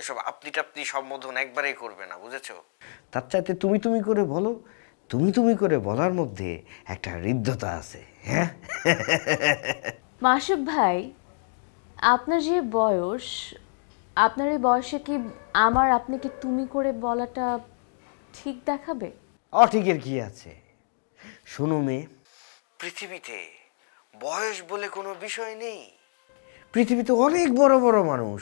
এসব আপনি টাপনি সম্বোধন একবারেই করবে না, বুঝেছো? তার চাইতে তুমি তুমি করে বলো। তুমি তুমি করে বলার মধ্যে একটা হৃদ্যতা আছে। হ্যাঁ, মাসুক ভাই, আপনার যে বয়স, আপনার এই বয়সে কি আমার আপনাকে তুমি করে বলাটা ঠিক দেখাবে? অঠিকের কি আছে? শোনো মেয়ে, পৃথিবীতে বয়স বলে কোনো বিষয় নেই। পৃথিবীতে অনেক বড় বড় মানুষ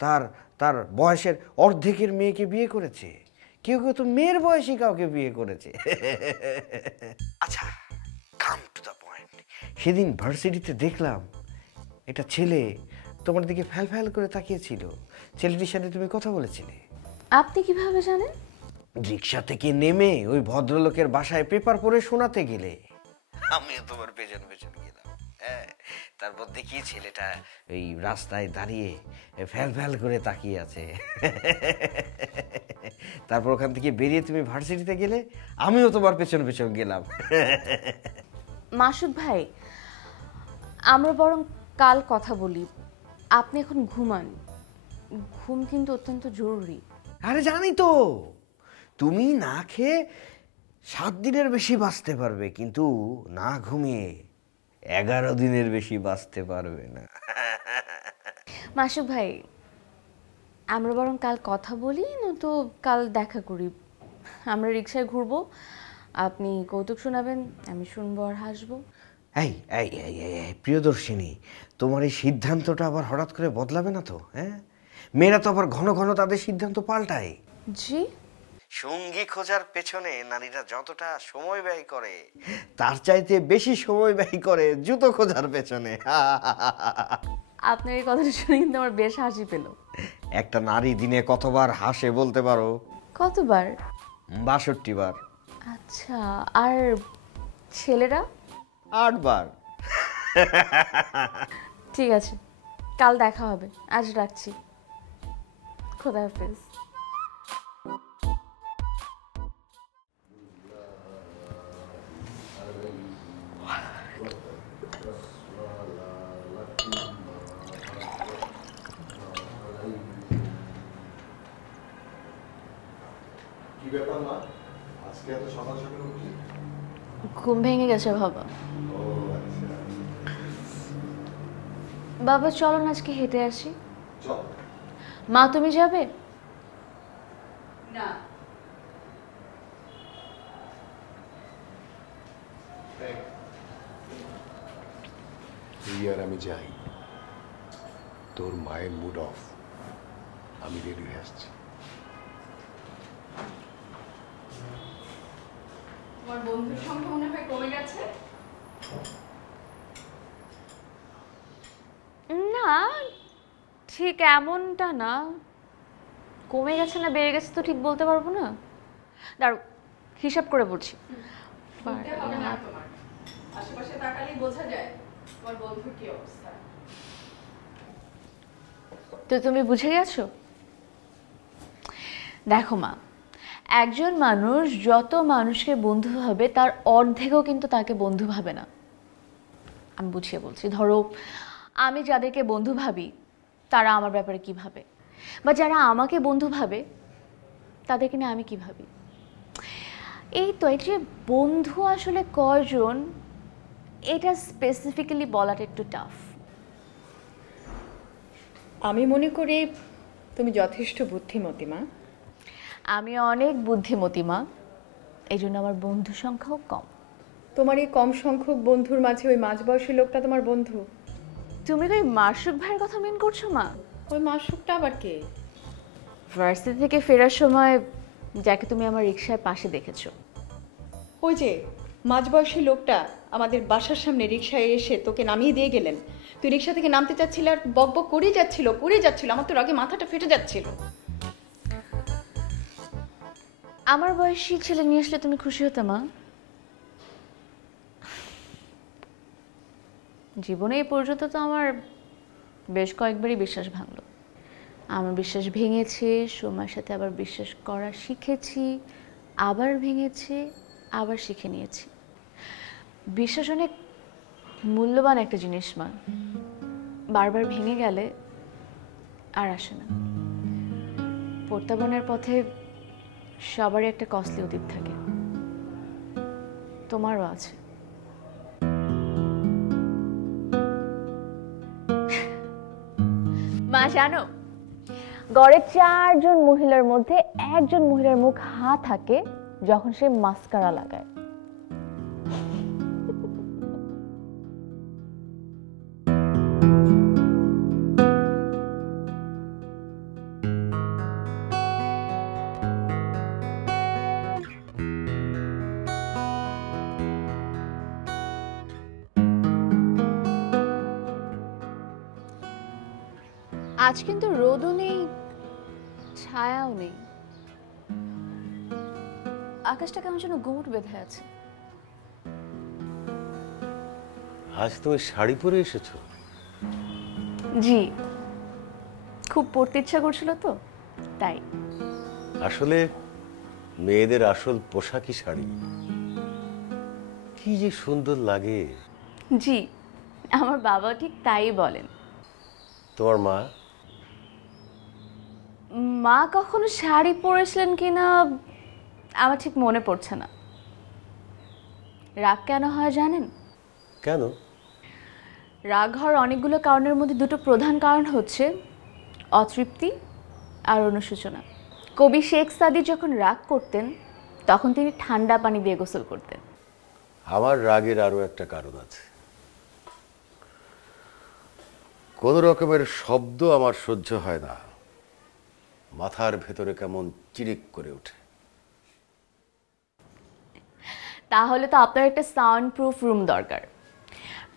তার তার বয়সের অর্ধেকের মেয়েকে বিয়ে করেছে। কেউ কেউ তো মেয়ের বয়সী কাউকে বিয়ে করেছে। আচ্ছা, কাম টু দ্য পয়েন্ট। সেদিন ভার্সিটিতে দেখলাম একটা ছেলে তোমার দিকে ফ্যাল ফ্যাল করে তাকিয়েছিল। ছেলেটির সাথে তুমি কথা বলেছিলে। আপনি কিভাবে জানেন? রিক্সা থেকে নেমে ওই ভদ্রলোকের বাসায় পেপার পড়ে শোনাতে গেলে আমিও তোমার পেছন পেছন গেলাম। হ্যাঁ, তারপর দেখি ছেলেটা ওই রাস্তায় দাঁড়িয়ে ফ্যাল ফ্যাল করে তাকিয়ে আছে। তারপর ওখান থেকে বেরিয়ে তুমি ভার্সিটিতে গেলে, আমিও তোমার পেছন পেছন গেলাম। মাসুক ভাই, আমরা বরং কাল কথা বলি। আপনি এখন ঘুমান। ঘুম কিন্তু অত্যন্ত জরুরি। আরে জানি তো, তুমি না খেয়ে 7 দিনের বেশি বাঁচতে পারবে, কিন্তু না ঘুমিয়ে 11 দিনের বেশি বাঁচতে পারবে না। মাসুক ভাই, আমরা বরং কাল কথা বলি, নয়তো কাল দেখা করি। আমরা রিক্সায় ঘুরবো, আপনি কৌতুক শোনাবেন, আমি শুনবো আর হাসবো। এই এই এই এই প্রিয়দর্শিনী, তোমার এই সিদ্ধান্তটা আবার হঠাৎ করে বদলাবে না তো? হ্যাঁ, মেয়েরা তো আবার ঘন ঘন তাদের সিদ্ধান্ত পাল্টায়। জি? সঙ্গী খোঁজার পেছনে নারীরা যতটা সময় ব্যয় করে, তার চাইতে বেশি সময় ব্যয় করে জুতো খোঁজার পেছনে। আপনার এই কথাটা শুনে কিন্তু আমার বেশ হাসি পেল। একটা নারী দিনে কতবার হাসে বলতে পারো? কতবার? 62 বার। আচ্ছা, আর ছেলেরা? 8 বার। ঠিক আছে, কাল দেখা হবে। আজ রাখছি। খোদা হাফেজ। কি ব্যাপার মা, আজকে এত সকাল সকাল উঠলি? ঘুম ভেঙে গেছে বাবা। বাবা চলো না আজকে হেঁটে আসি। চল। মা তুমি যাবে? না, তুই আর আমি যাই, তোর মায়ের মুড অফ, আমি রেডি হয়ে আসছি। তোমার বন্ধুর সংখ্যা মনে হয় কমে গেছে। না, ঠিক এমনটা না। কমে গেছে না বেড়ে গেছে তো ঠিক বলতে পারবো না। দাঁড়াও, হিসাব করে বলছি। শুনতে হবে না তোমার, আশেপাশে তাকালেই বোঝা যায় তোমার বন্ধুর কি অবস্থা। তো তুমি বুঝে গেছো? দেখো মা, একজন মানুষ যত মানুষকে বন্ধু ভাবে তার অর্ধেকও কিন্তু তাকে বন্ধু ভাবে না। আমি বুঝিয়ে বলছি। ধরো, আমি যাদেরকে বন্ধু ভাবি তারা আমার ব্যাপারে কি ভাবে, বা যারা আমাকে বন্ধু ভাবে তাদেরকে নিয়ে আমি কি ভাবি। এই তো, এই যে বন্ধু আসলে কয়জন এটা স্পেসিফিক্যালি বলাটা একটু টাফ। আমি মনে করি তুমি যথেষ্ট বুদ্ধিমতী মা। আমি অনেক বুদ্ধিমতী মা, এই জন্য আমার বন্ধু সংখ্যাও কম। তোমার এই কম সংখ্যক বন্ধুর মাঝে ওই মাঝবয়সী লোকটা তোমার বন্ধু? তুমি তো ওই মাসুক ভাইয়ের কথা মেন করছো মা? ওই মাসুকটা আবার কে? ভার্সিটি থেকে ফেরার সময় যাকে তুমি আমার রিক্সার পাশে দেখেছো। ওই যে মাঝবয়সী লোকটা আমাদের বাসার সামনে রিক্সায় এসে তোকে নামিয়ে দিয়ে গেলেন। তুই রিক্সা থেকে নামতে চাচ্ছিল আর বক বক করেই যাচ্ছিল। আমার তো রাগে মাথাটা ফেটে যাচ্ছিল। আমার বয়সী ছেলে নিয়ে আসলে তুমি খুশি হতে মা? জীবনে এই পর্যন্ত তো আমার বেশ কয়েকবারই বিশ্বাস ভাঙলো। আমার বিশ্বাস ভেঙেছে, সময়ের সাথে আবার বিশ্বাস করা শিখেছি, আবার ভেঙেছে, আবার শিখে নিয়েছি। বিশ্বাস অনেক মূল্যবান একটা জিনিস মা, বারবার ভেঙে গেলে আর আসে না। প্রত্যাবনের পথে সবারই একটা কস্টলি অতীত থাকে, তোমারও আছে। মা জানো, গড়ে 4 জন মহিলার মধ্যে একজন মহিলার মুখ হা থাকে যখন সে মাস্কারা লাগায়। আজ কিন্তু রোদও নেই, ছায়াও নেই, আকাশটা কেমন যেন গুমট বেঁধে আছে। আজ তুমি শাড়ি পরে এসেছো? জি, খুব পড়তে ইচ্ছা করছিল তো তাই। আসলে মেয়েদের আসল পোশাকই শাড়ি, কি যে সুন্দর লাগে। জি, আমার বাবা ঠিক তাই বলেন। তোমার মা? মা কখনো শাড়ি পরেছিলেন কিনা আমার ঠিক মনে পড়ছে না। রাগ কেন হয় জানেন? কেন? রাগ হওয়ার অনেকগুলো কারণের মধ্যে দুটো প্রধান কারণ হচ্ছে অতৃপ্তি আর অনুশোচনা। কবি শেখ সাদি যখন রাগ করতেন তখন তিনি ঠান্ডা পানি দিয়ে গোসল করতেন। আমার রাগের আরো একটা কারণ আছে। কোন রকমের শব্দ আমার সহ্য হয় না, মাথার ভেতরে কেমন চিরিক করে ওঠে। তাহলে তো আপনার একটা সাউন্ড প্রুফ রুম দরকার।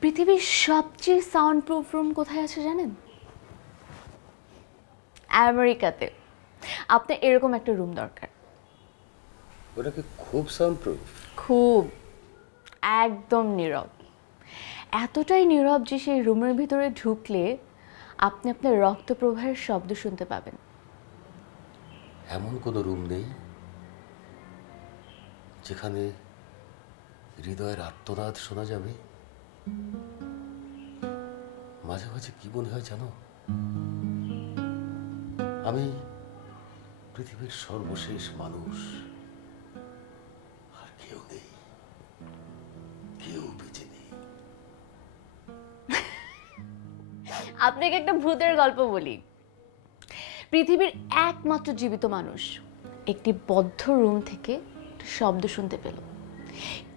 পৃথিবীর সবচেয়ে সাউন্ড প্রুফ রুম কোথায় আছে জানেন? আমেরিকাতে। আপনার এরকম একটা রুম দরকার। ওটা কি খুব সাউন্ড প্রুফ? খুব, একদম নীরব, এতটাই নীরব যে সেই রুমের ভিতরে ঢুকলে আপনি আপনার রক্ত প্রবাহের শব্দ শুনতে পাবেন। এমন কোনো রুম নেই যেখানে হৃদয়ের আর্তনাদ শোনা যাবে? মাঝে মাঝে কি মনে হয় জানো, আমি পৃথিবীর সর্বশেষ মানুষ, আর কেউ নেই, কেউ বেঁচে নেই। আপনাকে একটা ভূতের গল্প বলি। পৃথিবীর একমাত্র জীবিত মানুষ একটি বদ্ধ রুম থেকে একটা শব্দ শুনতে পেল।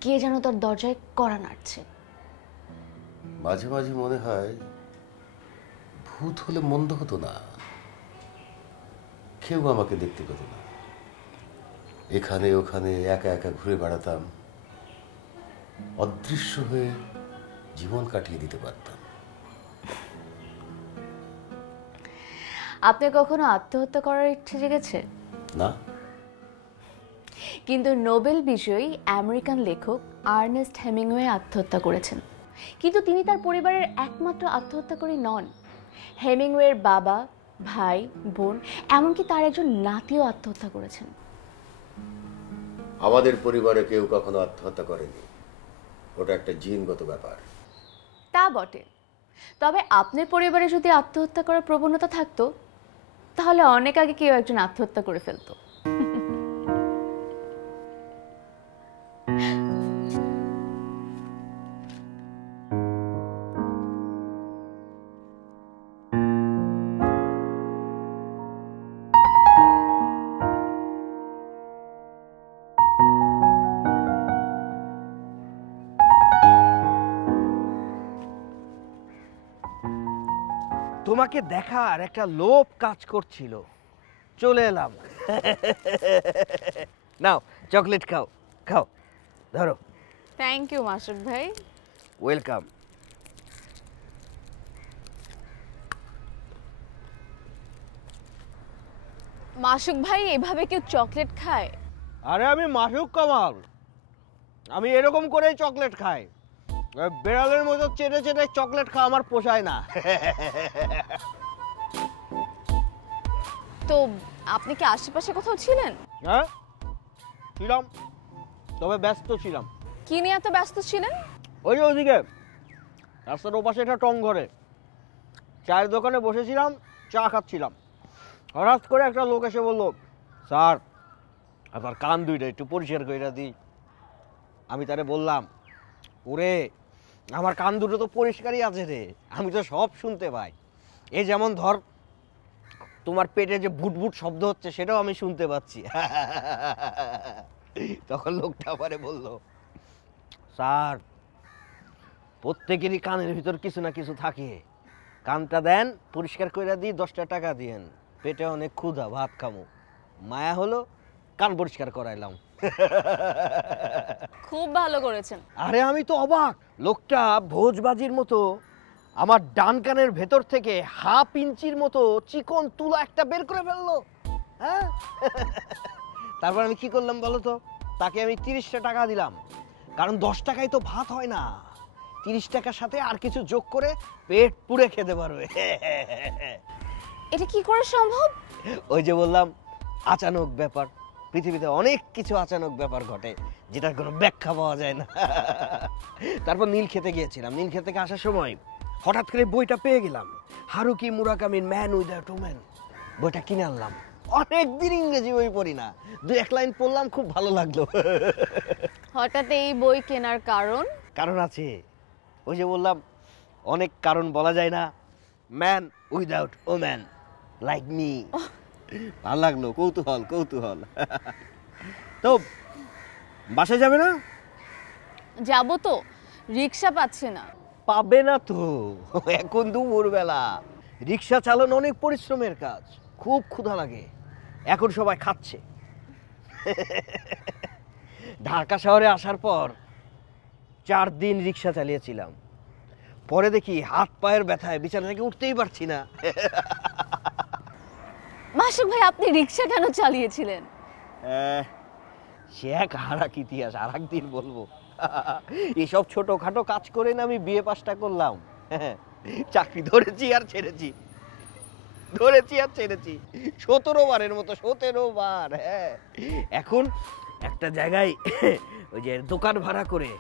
কে যেন তার দরজায় কড়া নাড়ছে। মাঝে মাঝে মনে হয় ভূত হলে মন্দ হতো না, কেউ আমাকে দেখতে পেত না। এখানে ওখানে একা একা ঘুরে বেড়াতাম, অদৃশ্য হয়ে জীবন কাটিয়ে দিতে পারতাম। আপনার কখনো আত্মহত্যা করার ইচ্ছে জেগেছে? না। কিন্তু নোবেল বিজয়ী আমেরিকান লেখক আর্নেস্ট হেমিংওয়ে আত্মহত্যা করেছেন। কিন্তু তিনি তার পরিবারের একমাত্র আত্মহত্যাকারী নন। হেমিংওয়ের বাবা, ভাই, বোন, এমনকি তার একজন নাতিও আত্মহত্যা করেছেন। আমাদের পরিবারে কেউ কখনো আত্মহত্যা করেনি, ওটা একটা জিনগত ব্যাপার। তা বটে, তবে আপনার পরিবারে যদি আত্মহত্যা করার প্রবণতা থাকতো তাহলে অনেক আগে কেউ একজন আত্মহত্যা করে ফেলতো। তোমাকে দেখার একটা লোভ কাজ করছিল, চলে এলাম। নাও চকলেট খাও, খাও, ধরো। থ্যাংক ইউ মাসুক ভাই। ওয়েলকাম। মাসুক ভাই, এভাবে কেউ চকলেট খায়? আরে আমি মাসুক কামাল, আমি এরকম করেই চকলেট খাই। বেড়ালের মতো চেটে চেটে চকলেট খাওয়া আমার পোষায় না। তো আপনি কি আশেপাশে কোথাও ছিলেন? হ্যাঁ ছিলাম, তবে ব্যস্ত ছিলাম। কি নিয়ে এত ব্যস্ত ছিলেন? ওই যে ওদিকে রাস্তার ওপাশে একটা টং ঘরে চায়ের দোকানে বসেছিলাম, চা খাচ্ছিলাম। হঠাৎ করে একটা লোক এসে বলল, স্যার আপনার কান দুইটা একটু পরিষ্কার করে দিই। আমি তারে বললাম, ওরে আমার কান দুটো তো পরিষ্কারই আছে রে, আমি তো সব শুনতে পাই। এই যেমন ধর তোমার পেটে যে ভুটভুট শব্দ হচ্ছে সেটাও আমি শুনতে পাচ্ছি। তখন লোকটা আমারে বলল, স্যার প্রত্যেকেরই কানের ভিতর কিছু না কিছু থাকে, কানটা দেন পরিষ্কার করে দিই, 10টা টাকা দিয়েন, পেটে অনেক ক্ষুধা, ভাত খামো। মায়া হলো, কান পরিষ্কার করাইলাম। খুব ভালো করেছেন। আরে আমি তো অবাক, লোকটা ভোজবাজির মতো আমার ডান কানের ভেতর থেকে 1/2 ইঞ্চির মতো চিকন তুলা একটা বের করে ফেললো। হ্যাঁ, তারপর আমি কি করলাম বলো তো? তাকে আমি 30টা টাকা দিলাম, কারণ 10 টাকায় তো ভাত হয় না। 30 টাকার সাথে আর কিছু যোগ করে পেট পুড়ে খেতে পারবে। এটা কি করে সম্ভব? ওই যে বললাম আচানক ব্যাপার, পৃথিবীতে অনেক কিছু আচানক ব্যাপার ঘটে যেটার কোনো ব্যাখ্যা পাওয়া যায় না। তারপর নীল খেতে গিয়েছিলাম, নীল খেতে থেকে আসার সময় হঠাৎ করে বইটা পেয়ে গেলাম, হারুকি মুরাকামির ম্যান উইদাউট ওম্যান। বইটা কিনে আনলাম। অনেকদিন ইংরেজি বই পড়ি না, 2-1 লাইন পড়লাম, খুব ভালো লাগলো। হঠাৎ এই বই কেনার কারণ? কারণ আছে, ওই যে বললাম অনেক কারণ বলা যায় না। Man without woman like me. ভালো লাগলো, কৌতূহল কৌতূহল। তো বাসায় যাবে না? যাবো তো, রিক্সা পাচ্ছে না। পাবে না তো, এখন দুপুরবেলা। রিক্সা চালানো অনেক পরিশ্রমের কাজ, খুব ক্ষুধা লাগে। এখন সবাই খাচ্ছে। ঢাকা শহরে আসার পর 4 দিন রিক্সা চালিয়েছিলাম, পরে দেখি হাত পায়ের ব্যথায় বিছানা থেকে উঠতেই পারছি না। মাসুক ভাই, আপনি রিক্সা কেন চালিয়েছিলেন? সে এক হারাক ইতিহাস, আর একদিন বলবো। এসব ছোটখাটো কাজ করে না আমি বিয়ে পাসটা করলাম। চাকরি ধরেছি আর ছেড়েছি, ধরেছি আর ছেড়েছি 17 বারের মতো, 17 বার। হ্যাঁ, এখন একটা জায়গায় ওই যে দোকান ভাড়া করে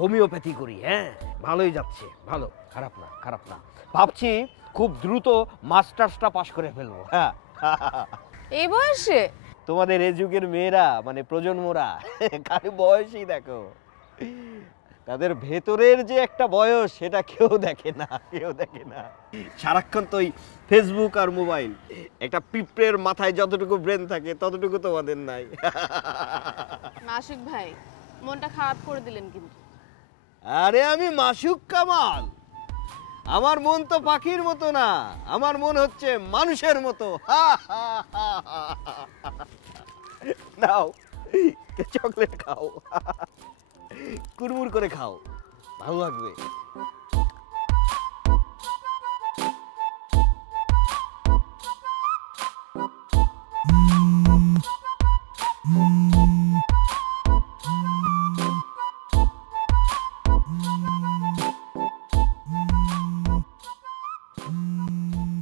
হোমিওপ্যাথি করি। হ্যাঁ, ভালোই যাচ্ছে, ভালো, খারাপ না খারাপ না। ভাবছি খুব দ্রুত মাস্টার্সটা পাশ করে ফেলবো। হ্যাঁ, এই বয়সে? তোমাদের এই যুগের মেয়েরা মানে প্রজন্মরা খালি বয়সই দেখো, তাদের ভেতরের যে একটা বয়স সেটা কেউ দেখে না, কেউ দেখে না। সারাক্ষণ তো ওই ফেসবুক আর মোবাইল। একটা পিঁপড়ের মাথায় যতটুকু ব্রেন থাকে ততটুকু তোমাদের নাই। মাসুক ভাই, মনটা খারাপ করে দিলেন কিন্তু। আরে আমি মাসুক কামাল, আমার মন তো পাখির মতো না, আমার মন হচ্ছে মানুষের মতো। নাও চকলেট খাও, কুড়মুড় করে খাও, ভালো লাগবে।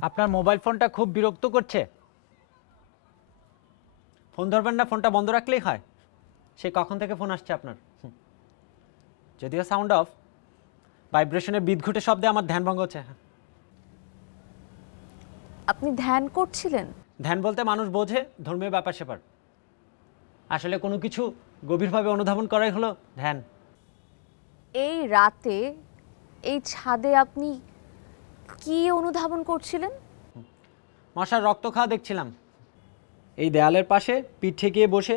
আপনার মোবাইল ফোনটা খুব বিরক্ত করছে। ফোন ধরবেন না, ফোনটা বন্ধ রাখলেই হয়। সে কখন থেকে ফোন আসছে আপনার, যদিও সাউন্ড অফ, ভাইব্রেশনের বিদঘুটে শব্দে আমার ধ্যান ভঙ্গ হচ্ছে। আপনি ধ্যান করছিলেন? ধ্যান বলতে মানুষ বোঝে ধর্মীয় ব্যাপার স্যাপার, আসলে কোনো কিছু গভীরভাবে অনুধাবন করাই হলো ধ্যান। এই রাতে এই ছাদে আপনি কি অনুধাবন করছিলেন? মশার রক্ত খাওয়া দেখছিলাম। এই দেয়ালের পাশে পিঠ ঠেকিয়ে বসে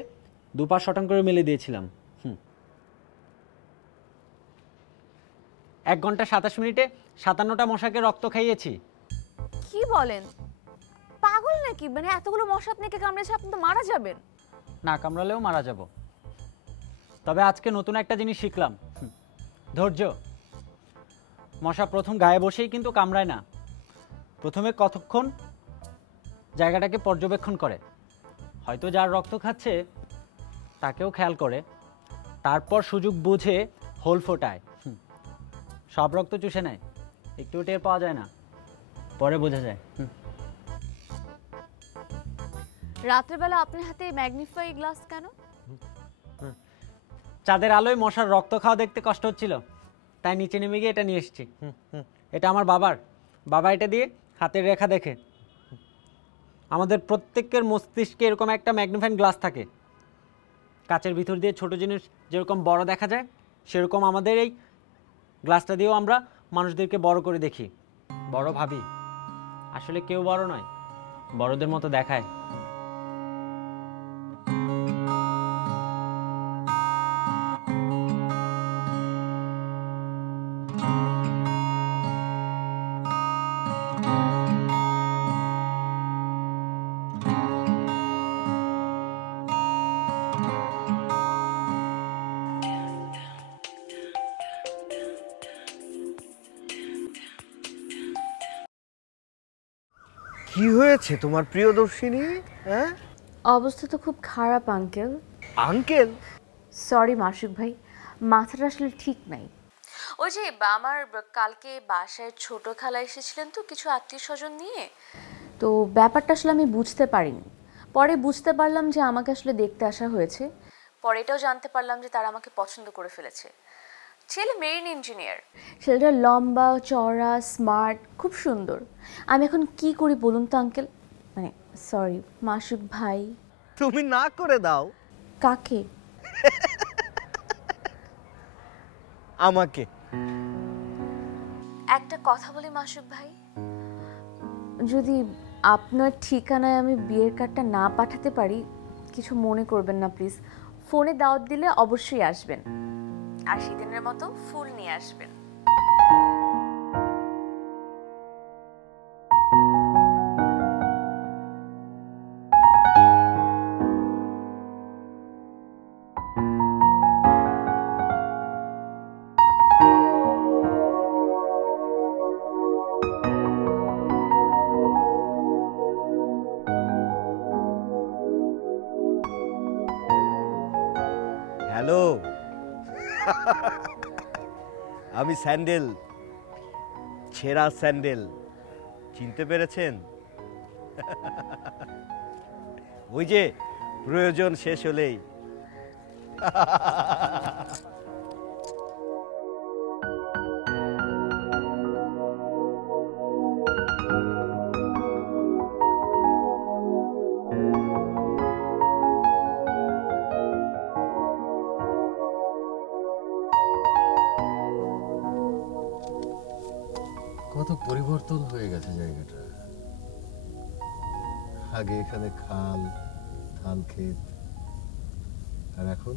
দুপা শটাং করে মেলে দিয়েছিলাম। 1 ঘন্টা 27 মিনিটে 57টা মশাকে রক্ত খাইয়েছি। কি বলেন, পাগল নাকি? মানে এতগুলো মশা আপনাকে কামড়েছে, আপনি তো মারা যাবেন। না কামড়ালেও মারা যাব। তবে আজকে নতুন একটা জিনিস শিখলাম, ধৈর্য। মশা প্রথম গায়ে বসেই কিন্তু কামড়ায় না, প্রথমে কতক্ষণ জায়গাটাকে পর্যবেক্ষণ করে, হয়তো যার রক্ত খাচ্ছে তাকেও খেয়াল করে, তারপর সুযোগ বুঝে হোল ফোটায়। সব রক্ত চুষে নেয়, একটু টের পাওয়া যায় না, পরে বোঝা যায়। রাত্রেবেলা আপনার হাতে ম্যাগনিফাই গ্লাস কেন? চাঁদের আলোয় মশার রক্ত খাওয়া দেখতে কষ্ট হচ্ছিল, তাই নিচে নেমে গিয়ে এটা নিয়ে এসেছি। এটা আমার বাবা এটা দিয়ে হাতের রেখা দেখে। আমাদের প্রত্যেকের মস্তিষ্কে এরকম একটা ম্যাগনিফাইং গ্লাস থাকে। কাচের ভিতর দিয়ে ছোট জিনিস যেরকম বড় দেখা যায়, সেরকম আমাদের এই গ্লাসটা দিয়েও আমরা মানুষদেরকে বড় করে দেখি, বড় ভাবি। আসলে কেউ বড় নয়, বড়দের মতো দেখায়। কি হয়েছে তোমার প্রিয়দর্শিনী? হ্যাঁ, অবস্থা তো খুব খারাপ আঙ্কেল। আঙ্কেল? সরি মাসুক ভাই, মাথাটা আসলে ঠিক নাই। ওই যে আমার কালকে বাসায় ছোট খালা এসেছিলেন তো কিছু আত্মীয় স্বজন নিয়ে, তো ব্যাপারটা আসলে আমি বুঝতে পারিনি। পরে বুঝতে পারলাম যে আমাকে আসলে দেখতে আসা হয়েছে। পরে এটাও জানতে পারলাম যে তারা আমাকে পছন্দ করে ফেলেছে। ছেলে মেরিন ইঞ্জিনিয়ার, ছেলেটা লম্বা চওড়া স্মার্ট, খুব সুন্দর। আমি এখন কি করি বলুন তো আঙ্কেল, মানে সরি মাসুক ভাই। তুমি না করে দাও। কাকে? আমাকে। একটা কথা বলি মাসুক ভাই, যদি আপনার ঠিকানায় আমি বিয়ের কার্ডটা না পাঠাতে পারি, কিছু মনে করবেন না প্লিজ। ফোনে দাওয়াত দিলে অবশ্যই আসবেন, আর সেদিনের মতো ফুল নিয়ে আসবেন। হ্যালো, আমি স্যান্ডেল, ছেঁড়া স্যান্ডেল, চিনতে পেরেছেন? ওই যে প্রয়োজন শেষ হলেই। কত পরিবর্তন হয়ে গেছে জায়গাটা। আগে এখানে খাল, ধান ক্ষেত, আর এখন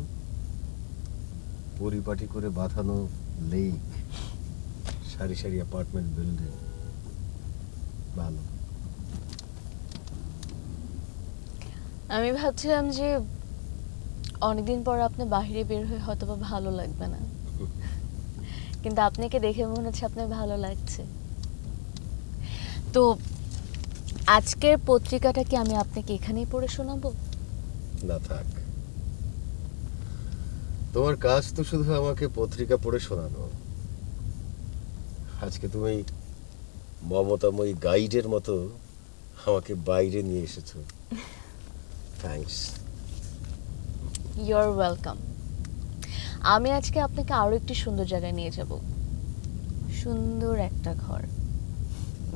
পরিপাটি করে বাঁধানো লেক, সারি সারি অ্যাপার্টমেন্ট বিল্ডিং। ভালো। আমি ভাবছিলাম যে অনেকদিন পর আপনি বাইরে বের হয়ে হয়তো বা ভালো লাগবে না, কিন্তু আপনাকে দেখে মনে হচ্ছে আপনার ভালো লাগছে। তো আজকের পত্রিকাটা কি আমি আপনাকে এখানেই পড়ে শোনাবো? না থাক, তোমার কাজ তো শুধু আমাকে পত্রিকা পড়ে শোনানো। আজকে তুমি মমতাময়ী গাইডের মতো আমাকে বাইরে নিয়ে এসেছো। থ্যাঙ্কস। Your welcome. আমি আজকে আপনাকে আরো একটি সুন্দর জায়গায় নিয়ে যাব, সুন্দর একটা ঘর।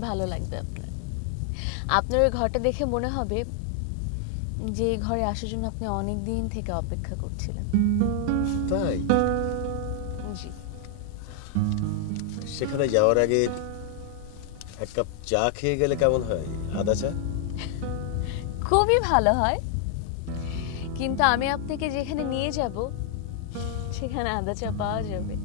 ভালো লাগবে আপনার। আপনার ওই ঘরটা দেখে মনে হবে যে এই ঘরে আসার জন্য আপনি অনেক দিন থেকে অপেক্ষা করছিলেন। তাই? জি। সেখানে যাওয়ার আগে এক কাপ চা খেয়ে গেলে কেমন হয়? আদা চা? খুবই ভালো হয়, কিন্তু আমি আপনাকে যেখানে নিয়ে যাব সেখানে আদা চা পাওয়া যাবে।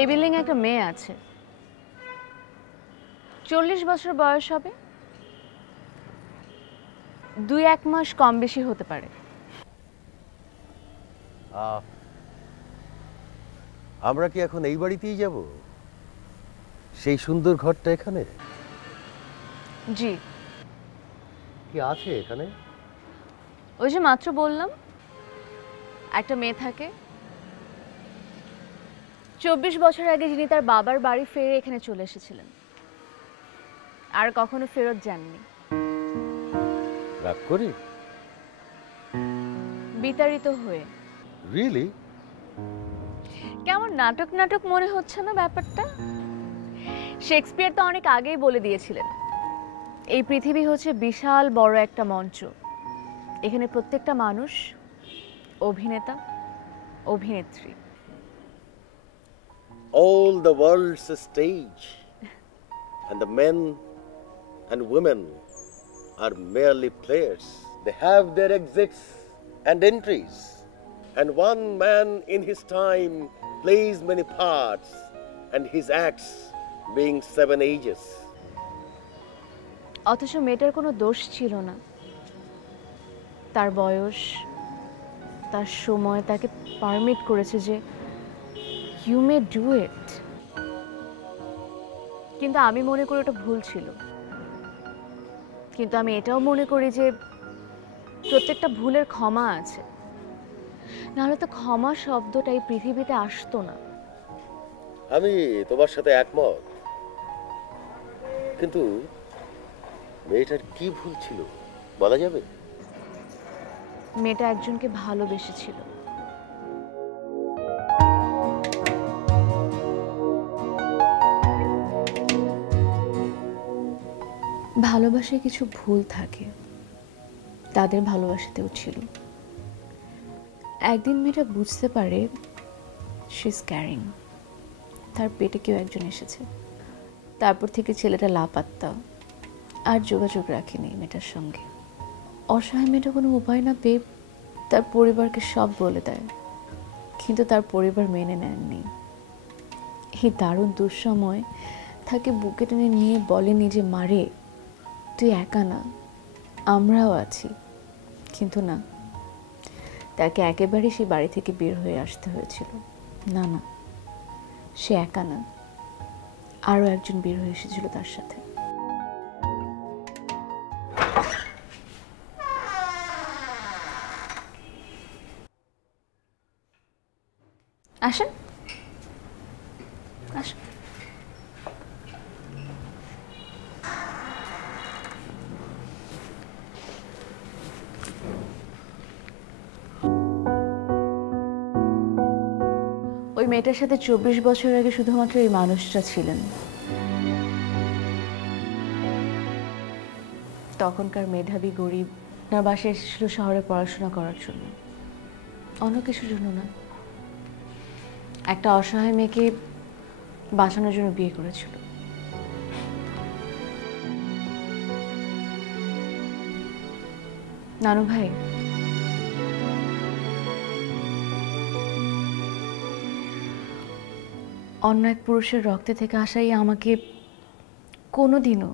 এই বিল্ডিং একটা মেয়ে আছে, 40 বছর বয়স হবে, 2-1 মাস কম বেশি হতে পারে। আমরা কি এখন এই বাড়িতেই যাব? সেই সুন্দর ঘরটা এখানে? জি, কি আছে এখানে? ওই যে মাত্র বললাম একটা মেয়ে থাকে, 24 বছর আগে যিনি তার বাবার বাড়ি ফিরে এখানে চলে এসেছিলেন, আর কখনো ফেরত যাননি। রাগ করি? বিতাড়িত হয়ে। রিয়েলি? কেমন নাটক নাটক মনে হচ্ছে না ব্যাপারটা? শেক্সপিয়ার তো অনেক আগেই বলে দিয়েছিলেন, এই পৃথিবী হচ্ছে বিশাল বড় একটা মঞ্চ, এখানে প্রত্যেকটা মানুষ অভিনেতা, অভিনেত্রী। All the world's a stage, and the men and women are merely players. They have their exits and entries, and one man in his time plays many parts, and his acts being 7 ages. অথচ মেয়েটার কোনো দোষ ছিল না, তার বয়স, তার সময় তাকে পারমিট করেছে যে ইউ মে ডু ইট। কিন্তু আমি মনে করি ওটা ভুল ছিল, কিন্তু আমি এটাও মনে করি যে প্রত্যেকটা ভুলের ক্ষমা আছে, নাহলে তো ক্ষমা শব্দটা এই পৃথিবীতে আসতো না। আমি তোমার সাথে একমত, কিন্তু মেয়েটার কি ভুল ছিল বলা যাবে? মেয়েটা একজনকে ভালোবেসেছিল। ভালোবাসায় কিছু ভুল থাকে, তাদের ভালোবাসাতেও ছিল। একদিন মেয়েটা বুঝতে পারে শি ইজ ক্যারিং, তার পেটে কেউ একজন এসেছে। তারপর থেকে ছেলেটা লাপাত্তা, আর যোগাযোগ রাখেনি মেয়েটার সঙ্গে। অসহায় মেয়েটা কোনো উপায় না পেয়ে তার পরিবারকে সব বলে দেয়, কিন্তু তার পরিবার মেনে নেননি। এই দারুণ দুঃসময় তাকে বুকে টেনে নিয়ে বলেনি যে মারে তুই একা না, আমরাও আছি। কিন্তু না, তাকে একেবারে সেই বাড়ি থেকে বের হয়ে আসতে হয়েছিল। না না, সে একা না, আরও একজন বের হয়ে এসেছিল তার সাথে। আসেন আসেন। ওই মেয়েটার সাথে 24 বছর আগে শুধুমাত্র এই মানুষটা ছিলেন। তখনকার মেধাবী গরিব, তার বাসায় এসেছিল শহরে পড়াশোনা করার জন্য, অন্য কিছুর জন্য না। একটা অসহায় মেয়েকে বাঁচানোর জন্য বিয়ে করেছিল। নানু ভাই, অন্য এক পুরুষের রক্তে থেকে আসাই আমাকে কোনোদিনও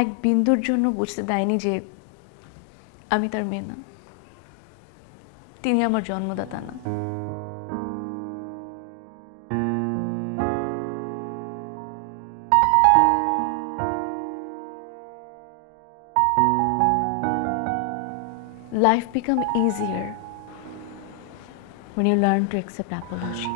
এক বিন্দুর জন্য বুঝতে দেয়নি যে আমি তার মেয়ে না, তিনি আমার জন্মদাতা না। Life become easier when you learn to accept apology.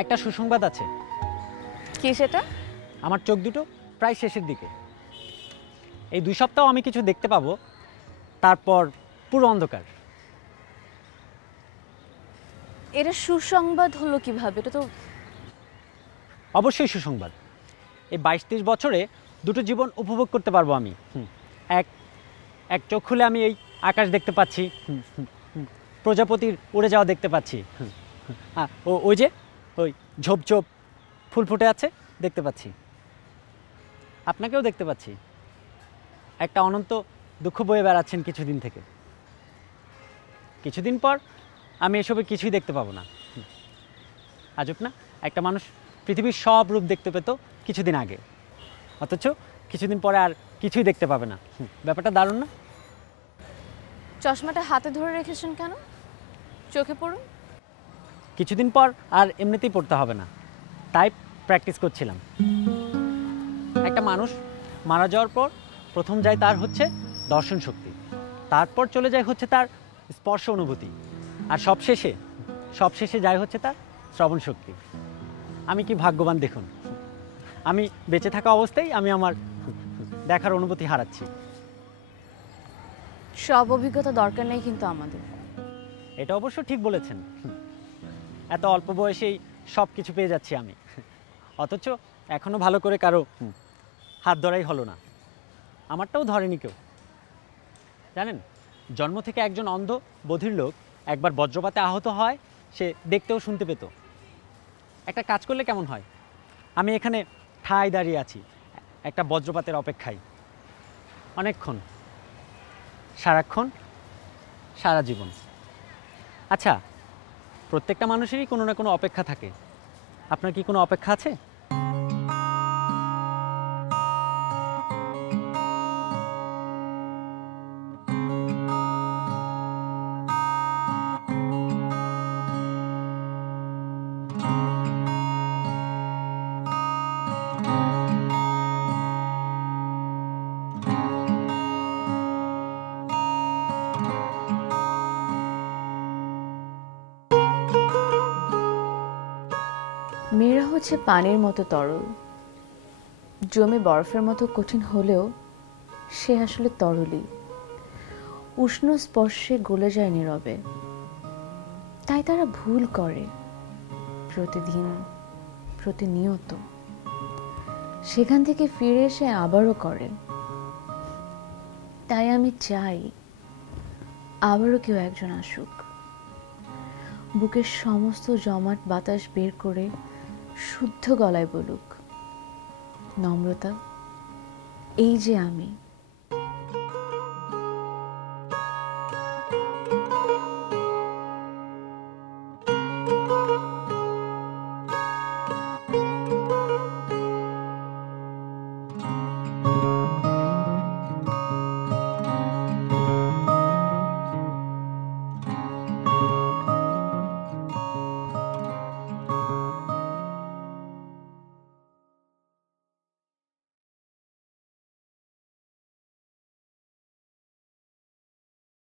একটা সুসংবাদ আছে। কি সেটা? আমার চোখ দুটো প্রায় শেষের দিকে। এই 2 সপ্তাহ আমি কিছু দেখতে পাবো, তারপর পুরো অন্ধকার। এটা সুসংবাদ হলো কিভাবে? এটা তো অবশ্যই সুসংবাদ। এই 22-23 বছরে দুটো জীবন উপভোগ করতে পারবো আমি। এক এক চোখ খুলে আমি এই আকাশ দেখতে পাচ্ছি, প্রজাপতির উড়ে যাওয়া দেখতে পাচ্ছি, ওই যে ওই ঝোপ ঝোপ ফুল ফুটে আছে দেখতে পাচ্ছি, আপনাকেও দেখতে পাচ্ছি। একটা অনন্ত দুঃখ বয়ে বেড়াচ্ছেন কিছুদিন থেকে। কিছুদিন পর আমি এসবে কিছুই দেখতে পাবো না। আজব না, একটা মানুষ পৃথিবীর সব রূপ দেখতে পেত কিছুদিন আগে, অথচ কিছুদিন পরে আর কিছুই দেখতে পাবে না। ব্যাপারটা দারুণ না? চশমাটা হাতে ধরে রেখেছেন কেন? চোখে পড়ুন। কিছুদিন পর আর এমনিতেই পড়তে হবে না, তাই প্র্যাকটিস করছিলাম। একটা মানুষ মারা যাওয়ার পর প্রথম যায় তার হচ্ছে দর্শন শক্তি, তারপর চলে যায় হচ্ছে তার স্পর্শ অনুভূতি, আর সবশেষে যায় হচ্ছে তার শ্রবণ শক্তি। আমি কি ভাগ্যবান দেখুন, আমি বেঁচে থাকা অবস্থায় আমি আমার দেখার অনুভূতি হারাচ্ছি। সব অভিজ্ঞতা দরকার নেই কিন্তু আমাদের। এটা অবশ্য ঠিক বলেছেন। এত অল্প বয়সেই সব কিছু পেয়ে যাচ্ছি আমি, অথচ এখনো ভালো করে কারো হাত ধরাই হলো না। আমারটাও ধরেনি কেউ। জানেন, জন্ম থেকে একজন অন্ধ বধির লোক একবার বজ্রপাতে আহত হয়, সে দেখতেও শুনতে পেত। একটা কাজ করলে কেমন হয়? আমি এখানে ঠায় দাঁড়িয়ে আছি একটা বজ্রপাতের অপেক্ষায়, অনেকক্ষণ, সারাক্ষণ, সারা জীবন। আচ্ছা, প্রত্যেকটা মানুষেরই কোনো না কোনো অপেক্ষা থাকে। আপনার কি কোনো অপেক্ষা আছে? মেয়েরা হচ্ছে পানির মতো তরল, জমে বরফের মতো কঠিন হলেও সে আসলে তরলই। উষ্ণ স্পর্শে গলে যায় নীরবে, তাই তারা ভুল করে প্রতিদিন, প্রতিনিয়ত। সেখান থেকে ফিরে এসে আবারও করে। তাই আমি চাই আবারও কেউ একজন আসুক, বুকের সমস্ত জমাট বাতাস বের করে শুদ্ধ গলায় বলুক, নম্রতা, এই যে আমি।